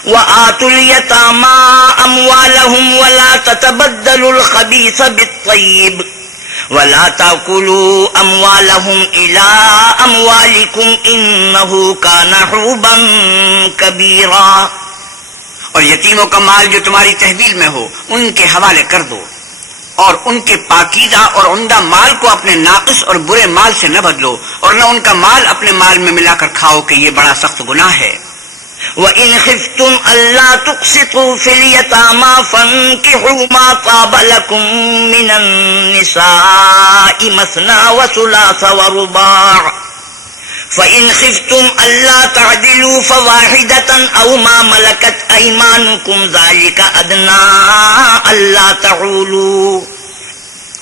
وآتوا اليتامى أموالهم ولا تتبدلوا الخبيث بالطيب ولا تأكلوا أموالهم إلى أموالكم إنه كان حوبا كبيرا. اور یتیموں کا مال جو تمہاری تحویل میں ہو ان کے حوالے کر دو، اور ان کے پاکیزہ اور عمدہ مال کو اپنے ناقص اور برے مال سے نہ بدلو، اور نہ ان کا مال اپنے مال میں ملا کر کھاؤ کہ یہ بڑا سخت گناہ ہے. وَإِنْ خِفْتُمْ أَلَّا تُقْسِطُوا فِي الْيَتَامَى فَانكِحُوا مَا طَابَ لَكُم مِّنَ النِّسَاءِ مَثْنَىٰ وَثُلَاثَ وَرُبَاعَ فَإِنْ خِفْتُمْ أَلَّا تَعْدِلُوا فَوَاحِدَةً أَوْ مَا مَلَكَتْ أَيْمَانُكُمْ ذَلِكَ أَدْنَىٰ أَلَّا تَعُولُوا.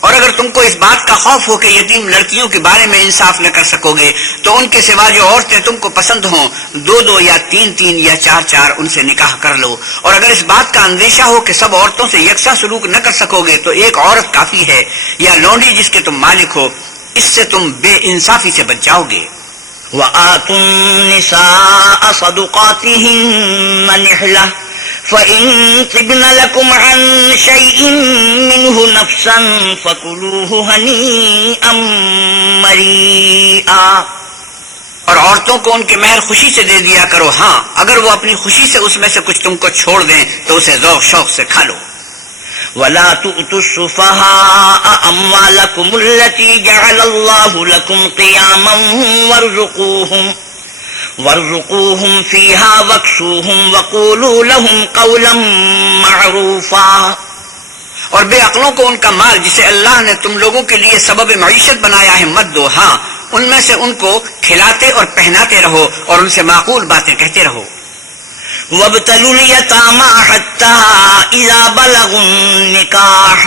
اور اگر تم کو اس بات کا خوف ہو کہ یتیم لڑکیوں کے بارے میں انصاف نہ کر سکو گے تو ان کے سوا جو عورتیں تم کو پسند ہوں 2 یا 3 یا 4 ان سے نکاح کر لو. اور اگر اس بات کا اندیشہ ہو کہ سب عورتوں سے یکساں سلوک نہ کر سکو گے تو ایک عورت کافی ہے یا لونڈی جس کے تم مالک ہو، اس سے تم بے انصافی سے بچ جاؤ گے. وآتوا النساء صدقاتهن نحلة فإن طبن لكم عن شيء منه نفسا فكلوه هنيئا مريئا. اور عورتوں کو ان کے مہر خوشی سے دے دیا کرو، ہاں اگر وہ اپنی خوشی سے اس میں سے کچھ تم کو چھوڑ دیں تو اسے ذوق شوق سے کھا لو. ولا تؤتوا السفهاء أموالكم التي جعل الله لكم قياما وارزقوهم فيها واكسوهم وقولوا لهم قولا معروفا. اور بے عقلوں کو ان کا مال جسے اللہ نے تم لوگوں کے لیے سبب معیشت بنایا ہے مت دو، ہاں ان میں سے ان کو کھلاتے اور پہناتے رہو اور ان سے معقول باتیں کہتے رہو. وابتلوا اليتامى حتى إذا بلغوا النكاح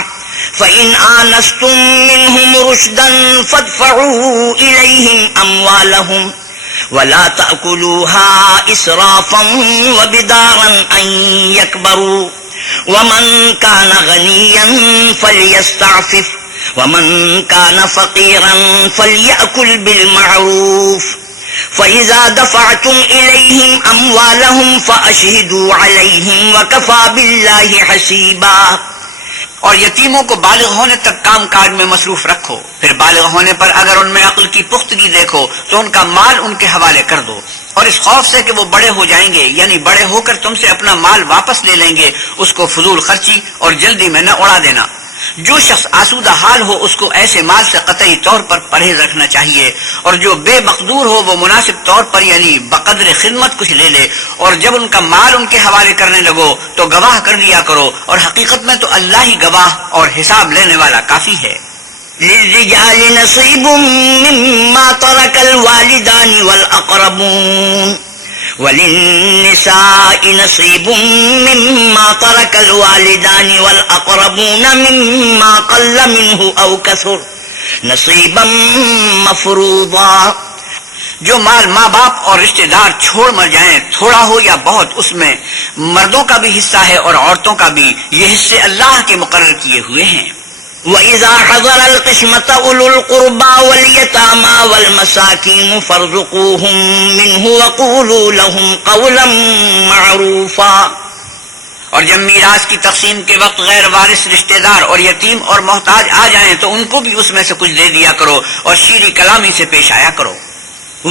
فإن آنستم منهم رشدا فادفعوا إليهم أموالهم ولا تأكلوها إسرافا وبدارا أن يكبروا ومن كان غنيا فليستعفف ومن كان فقيرا فليأكل بالمعروف فإذا دفعتم إليهم أموالهم فأشهدوا عليهم وكفى بالله حسيبا. اور یتیموں کو بالغ ہونے تک کام کاج میں مصروف رکھو، پھر بالغ ہونے پر اگر ان میں عقل کی پختگی دیکھو تو ان کا مال ان کے حوالے کر دو، اور اس خوف سے کہ وہ بڑے ہو جائیں گے یعنی بڑے ہو کر تم سے اپنا مال واپس لے لیں گے اس کو فضول خرچی اور جلدی میں نہ اڑا دینا. جو شخص آسودہ حال ہو اس کو ایسے مال سے قطعی طور پر پرہیز رکھنا چاہیے، اور جو بے مقدور ہو وہ مناسب طور پر یعنی بقدر خدمت کچھ لے لے. اور جب ان کا مال ان کے حوالے کرنے لگو تو گواہ کر لیا کرو، اور حقیقت میں تو اللہ ہی گواہ اور حساب لینے والا کافی ہے. للرجال نصيب مما ترك الوالدان والأقربون وللنساء نصيب مما ترك الوالدان والأقربون مما قل منه أو كثر نصيبا مفروضا. جو مال ماں باپ اور رشتہ دار چھوڑ مر جائیں تھوڑا ہو یا بہت اس میں مردوں کا بھی حصہ ہے اور عورتوں کا بھی، یہ حصے اللہ کے مقرر کیے ہوئے ہیں. وَإِذَا حَضَرَ الْقِسْمَةَ أُولُو الْقُرْبَى وَالْيَتَامَى وَالْمَسَاكِينُ فَارْزُقُوهُم مِّنْهُ وَقُولُوا لَهُمْ قَوْلًا مَّعْرُوفًا. اور جب میراث کی تقسیم کے وقت غیر وارث رشتہ دار اور یتیم اور محتاج آ جائیں تو ان کو بھی اس میں سے کچھ دے دیا کرو اور شیریں کلامی سے پیش آیا کرو.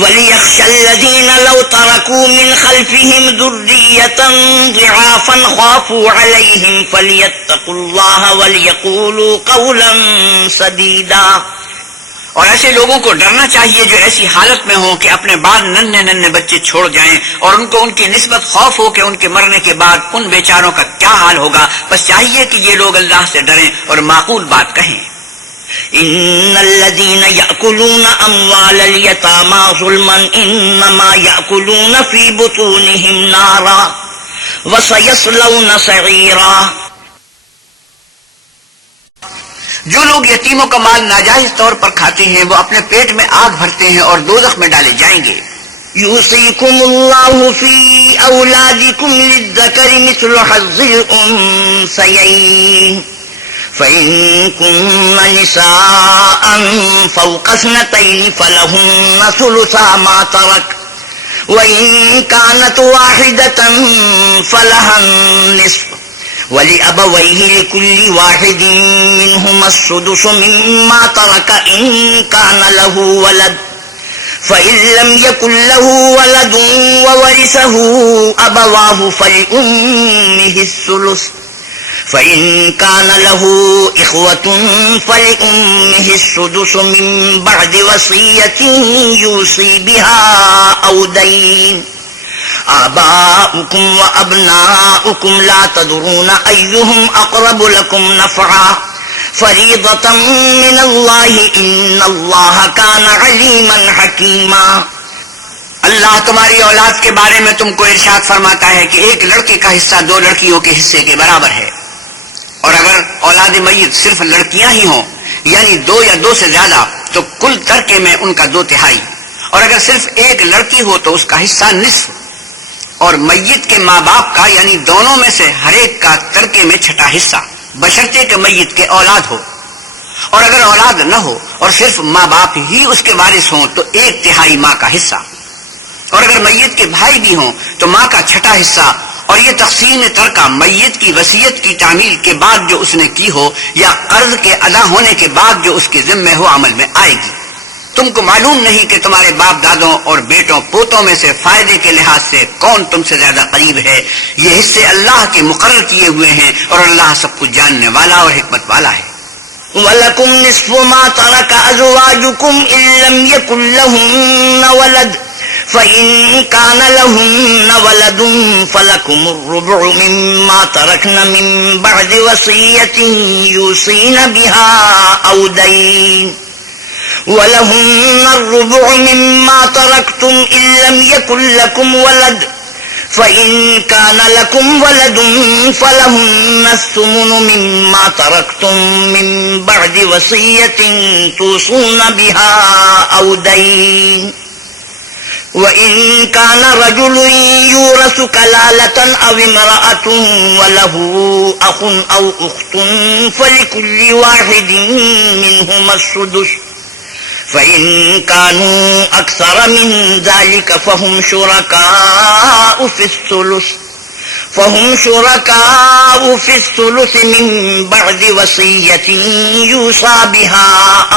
وَلْيَخْشَ الَّذِينَ لَوْ تَرَكُوا مِنْ خَلْفِهِمْ ذُرِّيَّةً ضِعَافًا خَافُوا عَلَيْهِمْ فَلْيَتَّقُوا اللَّهَ وَلْيَقُولُوا قَوْلًا سَدِيدًا. اور ایسے لوگوں کو ڈرنا چاہیے جو ایسی حالت میں ہوں کہ اپنے بعد ننھے بچے چھوڑ جائیں اور ان کو ان کی نسبت خوف ہو کہ ان کے مرنے کے بعد ان بیچاروں کا کیا حال ہوگا. بس چاہیے کہ یہ لوگ اللہ سے ڈریں اور معقول بات کہیں. ان الذين يأكلون اموال اليتامى ظلما انما يأكلون في بطونهم نارا وسيصلون سعيرا. جو لوگ یتیموں کا مال ناجائز طور پر کھاتے ہیں وہ اپنے پیٹ میں آگ بھرتے ہیں اور دوزخ میں ڈالے جائیں گے. يوصيكم الله في اولادكم للذكر مثل حظ الانثيين فإن كن نساء فوق 2 فلهن ثلثا ما ترك وإن كانت واحدة فلها النصف ولأبويه لكل واحد منهما السدس مما ترك إن كان له ولد فإن لم يكن له ولد وورثه أبواه فلأمه الثلث فإن كان له إخوة فلأمه السدس من بعد وصية يوصي بها أو دين آباؤكم وأبناؤكم لا تدرون أيهم أقرب لكم نفعا فریضۃ من اللہ ان اللہ کان علیما حکیما۔ اللہ تمہاری اولاد کے بارے میں تم کو ارشاد فرماتا ہے کہ ایک لڑکے کا حصہ دو لڑکیوں کے حصے کے برابر ہے، اور اگر اولاد میت صرف لڑکیاں ہی ہوں یعنی دو یا دو سے زیادہ تو کل ترکے میں ان کا 2/3، اور اگر صرف ایک لڑکی ہو تو اس کا حصہ نصف، اور میت کے ماں باپ کا یعنی دونوں میں سے ہر ایک کا ترکے میں 6واں حصہ، بشرطے کہ میت کے اولاد ہو، اور اگر اولاد نہ ہو اور صرف ماں باپ ہی اس کے وارث ہوں تو 1/3 ماں کا حصہ، اور اگر میت کے بھائی بھی ہوں تو ماں کا 6واں حصہ، اور یہ تقسیم ترکہ میت کی وصیت کی تعمیل کے بعد جو اس نے کی ہو یا قرض کے ادا ہونے کے بعد جو اس کے ذمہ ہو عمل میں آئے گی۔ تم کو معلوم نہیں کہ تمہارے باپ دادوں اور بیٹوں پوتوں میں سے فائدے کے لحاظ سے کون تم سے زیادہ قریب ہے، یہ حصے اللہ کے مقرر کیے ہوئے ہیں اور اللہ سب کچھ جاننے والا اور حکمت والا ہے۔ وَلَكُمْ نِصْفُ مَا تَرَكَ أَزْوَاجُكُمْ إِن لَّمْ يَكُن لَّهُنَّ وَلَدٌ فَإِن كَانَ لَهُنَّ وَلَدٌ فَلَكُمُ الرُّبُعُ مِمَّا تَرَكْنَ مِن بَعْدِ وَصِيَّةٍ يُوصِينَ بِهَا أَوْ دَيْنٍ وَلَهُنَّ الرُّبُعُ مِمَّا تَرَكْتُمْ إِن لَّمْ يَكُن لَّكُمْ وَلَدٌ فَإِن كَانَ لَكُمْ وَلَدٌ فَلَهُنَّ الثُّمُنُ مِمَّا تَرَكْتُم مِّن بَعْدِ وَصِيَّةٍ تُوصُونَ بِهَا أَوْ دَيْنٍ وَإِن كَانَ رَجُلٌ يُورَثُ كَلَالَةً أَوْ امْرَأَةٌ وَلَهُ أَخٌ أَوْ أُخْتٌ فَلِكُلِّ وَاحِدٍ مِّنْهُمَا السُّدُسُ فَإِن كَانُوا أَكْثَرَ مِن ذَلِكَ فَهُمْ شُرَكَاءُ فِي الثُّلُثِ مِن بَعْدِ وَصِيَّةٍ يُوصَى بِهَا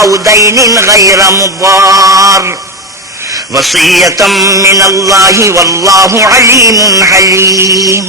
أَوْ دَيْنٍ غَيْرَ مُضَارٍّ وَصِيَّةً مِّنَ اللَّهِ وَاللَّهُ عَلِيمٌ حَلِيمٌ۔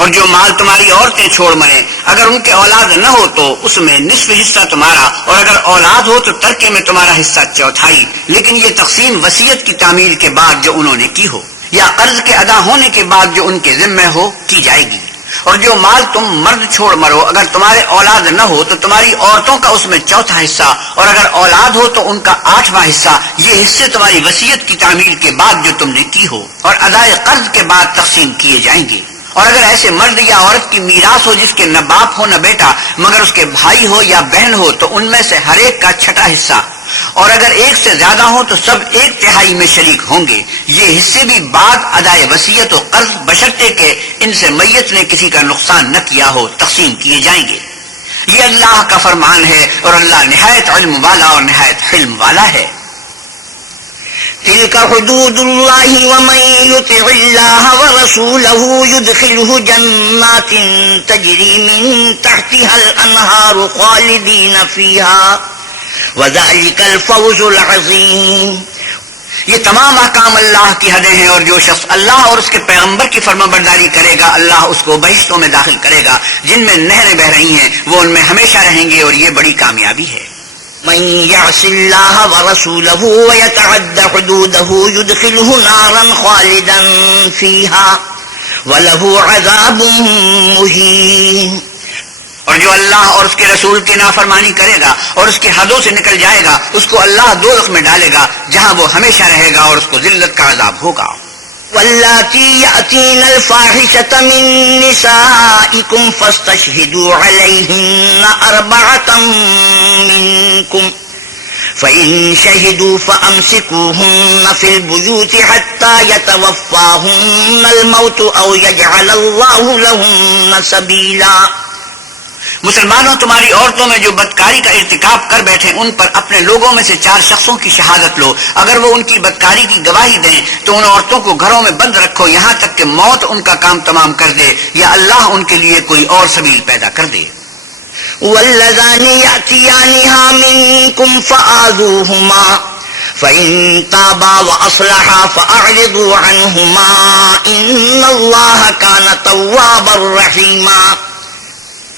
اور جو مال تمہاری عورتیں چھوڑ مریں اگر ان کے اولاد نہ ہو تو اس میں نصف حصہ تمہارا، اور اگر اولاد ہو تو ترکے میں تمہارا حصہ 1/4، لیکن یہ تقسیم وصیت کی تعمیل کے بعد جو انہوں نے کی ہو یا قرض کے ادا ہونے کے بعد جو ان کے ذمہ ہو کی جائے گی۔ اور جو مال تم مرد چھوڑ مرو اگر تمہارے اولاد نہ ہو تو تمہاری عورتوں کا اس میں 4واں حصہ، اور اگر اولاد ہو تو ان کا 8واں حصہ، یہ حصے تمہاری وصیت کی تعمیل کے بعد جو تم نے کی ہو اور ادائے قرض کے بعد تقسیم کیے جائیں گے۔ اور اگر ایسے مرد یا عورت کی میراث ہو جس کے نہ باپ ہو نہ بیٹا مگر اس کے بھائی ہو یا بہن ہو تو ان میں سے ہر ایک کا 6واں حصہ، اور اگر ایک سے زیادہ ہو تو سب 1/3 میں شریک ہوں گے۔ یہ حصے بھی بعد ادائے وصیت و قرض بشرطے کہ ان سے میت نے کسی کا نقصان نہ کیا ہو تقسیم کیے جائیں گے۔ یہ اللہ کا فرمان ہے اور اللہ نہایت علم والا اور نہایت حلم والا ہے۔ تلك حدود الله ومن يطع الله ورسوله يدخله جنات تجري من تحتها الأنهار خالدين فيها وذلك الفوز العظيم۔ یہ تمام احکام اللہ کی حدیں ہیں، اور جو شخص اللہ اور اس کے پیغمبر کی فرما برداری کرے گا اللہ اس کو بہشتوں میں داخل کرے گا جن میں نہریں بہ رہی ہیں، وہ ان میں ہمیشہ رہیں گے، اور یہ بڑی کامیابی ہے۔ من يعص الله ورسوله ويتعد حدوده يدخله نارا خالدا فيها وله عذاب مهين۔ اور جو اللہ اور اس کے رسول کی نافرمانی کرے گا اور اس کی حدوں سے نکل جائے گا اس کو اللہ دوزخ میں ڈالے گا جہاں وہ ہمیشہ رہے گا اور اس کو ذلت کا عذاب ہوگا۔ واللاتی یأتین الفاحشة من نسائکم فاستشہدوا علیہن 4 منکم فإن شہدوا فأمسکوہن فی البیوت حتی یتوفاہن الموت او یجعل اللہ لہن سبیلا۔ مسلمانوں، تمہاری عورتوں میں جو بدکاری کا ارتکاب کر بیٹھے ان پر اپنے لوگوں میں سے 4 شخصوں کی شہادت لو. اگر وہ ان کی بدکاری کی گواہی دیں تو ان عورتوں کو گھروں میں بند رکھو یہاں تک کہ موت ان کا کام تمام کر دے یا اللہ ان کے لیے کوئی اور سبیل پیدا کر دے. واللذان يأتيانها منكم فآذوهما فإن تابا وأصلحا فأعرضوا عنهما إن الله كان توابا رحيما.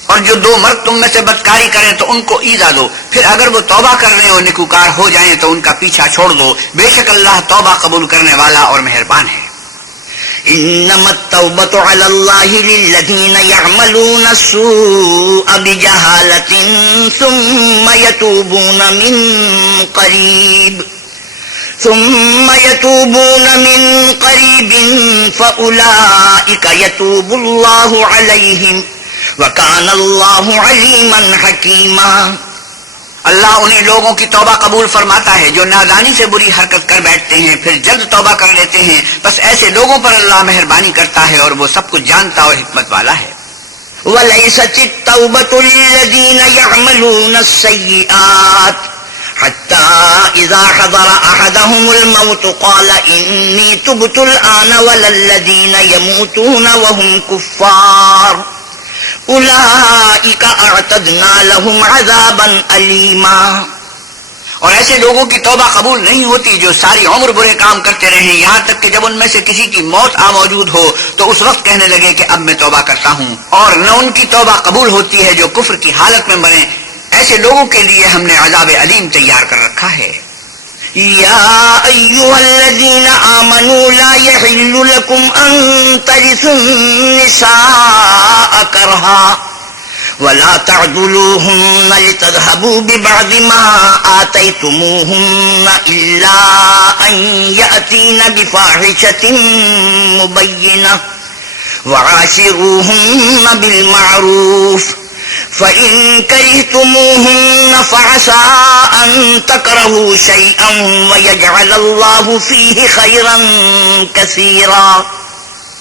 اور جو 2 مرد تم میں سے بدکاری کریں تو ان کو ایذا دو، پھر اگر وہ توبہ کرنے اور نیکوکار ہو جائیں تو ان کا پیچھا چھوڑ دو، بے شک اللہ توبہ قبول کرنے والا اور مہربان ہے. إنما التوبة على الله للذين يعملون السوء بجهالة ثم يتوبون من قريب فأولئك يتوب الله عليهم وكان الله عليما حكيما. اللہ انہیں لوگوں کی توبہ قبول فرماتا ہے جو نادانی سے بری حرکت کر بیٹھتے ہیں پھر جلد توبہ کر لیتے ہیں، بس ایسے لوگوں پر اللہ مہربانی کرتا ہے اور وہ سب کچھ جانتا اور حکمت والا ہے. وَلَيْسَتِ التَّوْبَةُ لِلَّذِينَ يَعْمَلُونَ السَّيِّئَاتِ حَتَّى إِذَا حَضَرَ أَحَدَهُمُ الْمَوْتُ قَالَ إِنِّي تُبْتُ الْآنَ وَلَا الَّذِينَ يَمُوتُونَ وَهُمْ كُفَّارٌ اولئک اعتدنا لهم عذابا علیما. اور ایسے لوگوں کی توبہ قبول نہیں ہوتی جو ساری عمر برے کام کرتے رہیں یہاں تک کہ جب ان میں سے کسی کی موت آ موجود ہو تو اس وقت کہنے لگے کہ اب میں توبہ کرتا ہوں. اور نہ ان کی توبہ قبول ہوتی ہے جو کفر کی حالت میں مریں. ایسے لوگوں کے لیے ہم نے عذاب علیم تیار کر رکھا ہے. يا أيها الذين آمنوا لا يحل لكم أن ترثوا النساء كرها ولا تعضلوهن لتذهبوا ببعض ما آتيتموهن إلا أن يأتين بفاحشة مبينة وعاشروهن بالمعروف فَإِن كَرِهْتُمُوهُنَّ فَعَسَىٰ أَن تَكْرَهُوا شَيْئًا وَيَجْعَلَ اللَّهُ فِيهِ خَيْرًا كَثِيرًا.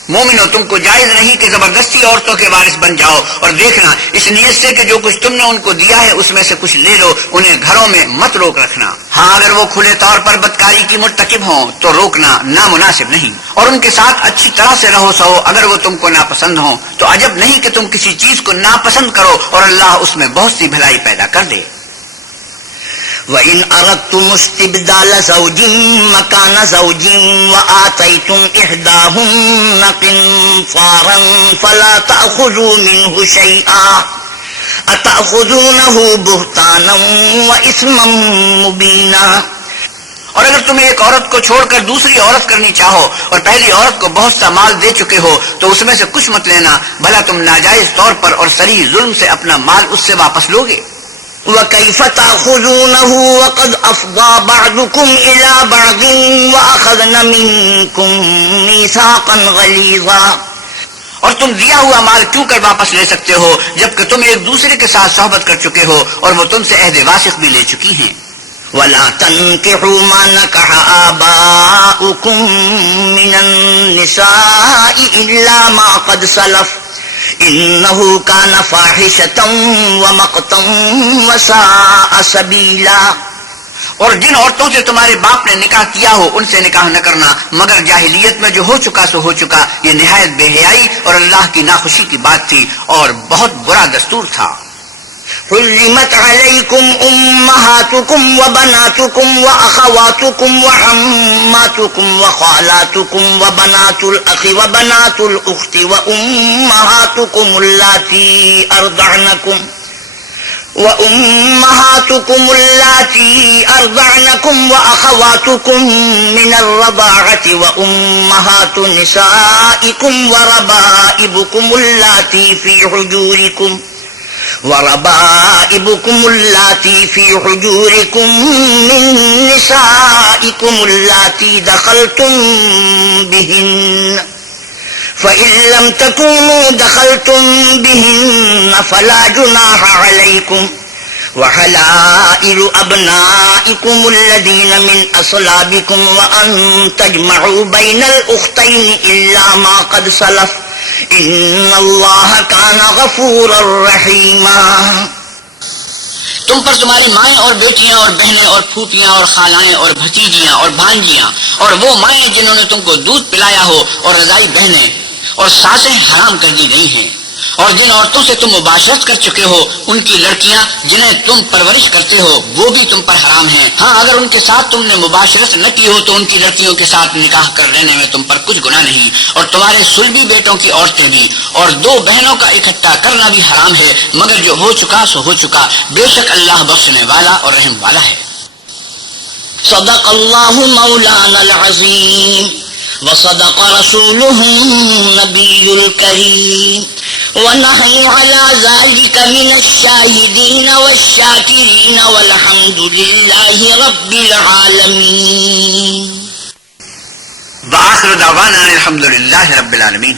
مومنو، تم کو جائز نہیں کہ زبردستی عورتوں کے وارث بن جاؤ، اور دیکھنا اس نیت سے کہ جو کچھ تم نے ان کو دیا ہے اس میں سے کچھ لے لو، انہیں گھروں میں مت روک رکھنا. ہاں اگر وہ کھلے طور پر بدکاری کی مرتکب ہوں تو روکنا نامناسب نہیں، اور ان کے ساتھ اچھی طرح سے رہو سہو. اگر وہ تم کو ناپسند ہوں تو عجب نہیں کہ تم کسی چیز کو ناپسند کرو اور اللہ اس میں بہت سی بھلائی پیدا کر دے. وَإِنْ أَرَدْتُمُ اسْتِبْدَالَ زَوْجٍ مَّكَانَ زَوْجٍ وَآتَيْتُمْ إِحْدَاهُنَّ قِنطَارًا فَلَا تَأْخُذُوا مِنْهُ شَيْئًا أَتَأْخُذُونَهُ بُهْتَانًا وَإِثْمًا مُّبِينًا. اور اگر تم ایک عورت کو چھوڑ کر دوسری عورت کرنی چاہو اور پہلی عورت کو بہت سا مال دے چکے ہو تو اس میں سے کچھ مت لینا، بھلا تم ناجائز طور پر اور صریح ظلم سے اپنا مال اس سے واپس لوگے. وَكَيْفَ تَأْخُذُونَهُ وَقَدْ أَفْضَىٰ بَعْضُكُمْ إِلَىٰ بَعْضٍ وَأَخَذْنَ مِنكُم مِّيثَاقًا غَلِيظًا. اور تم دیا ہوا مال کیوں کر واپس لے سکتے ہو جبکہ تم ایک دوسرے کے ساتھ صحبت کر چکے ہو اور وہ تم سے عہد واسق بھی لے چکی ہیں. وَلَا تَنكِحُوا مَا نَكَحَ آبَاؤُكُم مِّنَ النِّسَاءِ إِلَّا مَا قَدْ سَلَفَ إِنَّهُ كَانَ فَاحِشَةً وَمَقْتًا وَسَاءَ سَبِيلًا. اور جن عورتوں سے تمہارے باپ نے نکاح کیا ہو ان سے نکاح نہ کرنا، مگر جاہلیت میں جو ہو چکا سو ہو چکا. یہ نہایت بے حیائی اور اللہ کی ناخوشی کی بات تھی اور بہت برا دستور تھا. حرمت علیکم امہاتکم وبناتکم واخواتکم وعماتکم وخالاتکم وبنات الاخ وبنات الاخت وامہاتکم اللاتی ارضعنکم واخواتکم من الرضاعة وامہات نسائکم وربائبکم اللاتی فی حجورکم اللاتی فی حجورکم من نسائکم اللاتی دخلتم بہن فإن لم تكونوا دخلتم بهن فلا جناح عليكم وحلائل أبنائكم الذين من أصلابكم وأن تجمعوا بين الأختين إلا ما قد سلف ان اللہ کان غفورا رحیما. تم پر تمہاری مائیں اور بیٹیاں اور بہنیں اور پھوپھیاں اور خالائیں اور بھتیجیاں اور بھانجیاں اور وہ مائیں جنہوں نے تم کو دودھ پلایا ہو اور رضائی بہنیں اور ساسیں حرام کر دی گئی ہیں، اور جن عورتوں سے تم مباشرت کر چکے ہو ان کی لڑکیاں جنہیں تم پرورش کرتے ہو وہ بھی تم پر حرام ہیں. ہاں اگر ان کے ساتھ تم نے مباشرت نہ کی ہو تو ان کی لڑکیوں کے ساتھ نکاح کر لینے میں تم پر کچھ گناہ نہیں، اور تمہارے صلبی بیٹوں کی عورتیں بھی، اور دو بہنوں کا اکٹھا کرنا بھی حرام ہے، مگر جو ہو چکا سو ہو چکا، بے شک اللہ بخشنے والا اور رحم والا ہے. صدق اللہ مولانا العظیم وصدق رسوله النبی الکریم ونحن على ذلك من الشاہدین والشاکرین والحمد للہ رب العالمین. وآخر دعوانا الحمد للہ رب العالمین.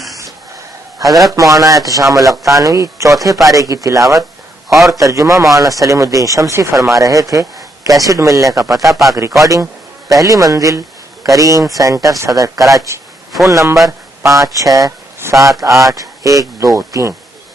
حضرت مولانا احتشام الاقتانوی چوتھے پارے کی تلاوت اور ترجمہ مولانا سلیم الدین شمسی فرما رہے تھے. کیسٹ ملنے کا پتہ پاک ریکارڈنگ، پہلی منزل، کریم سینٹر، صدر، کراچی. Phone number 56781223.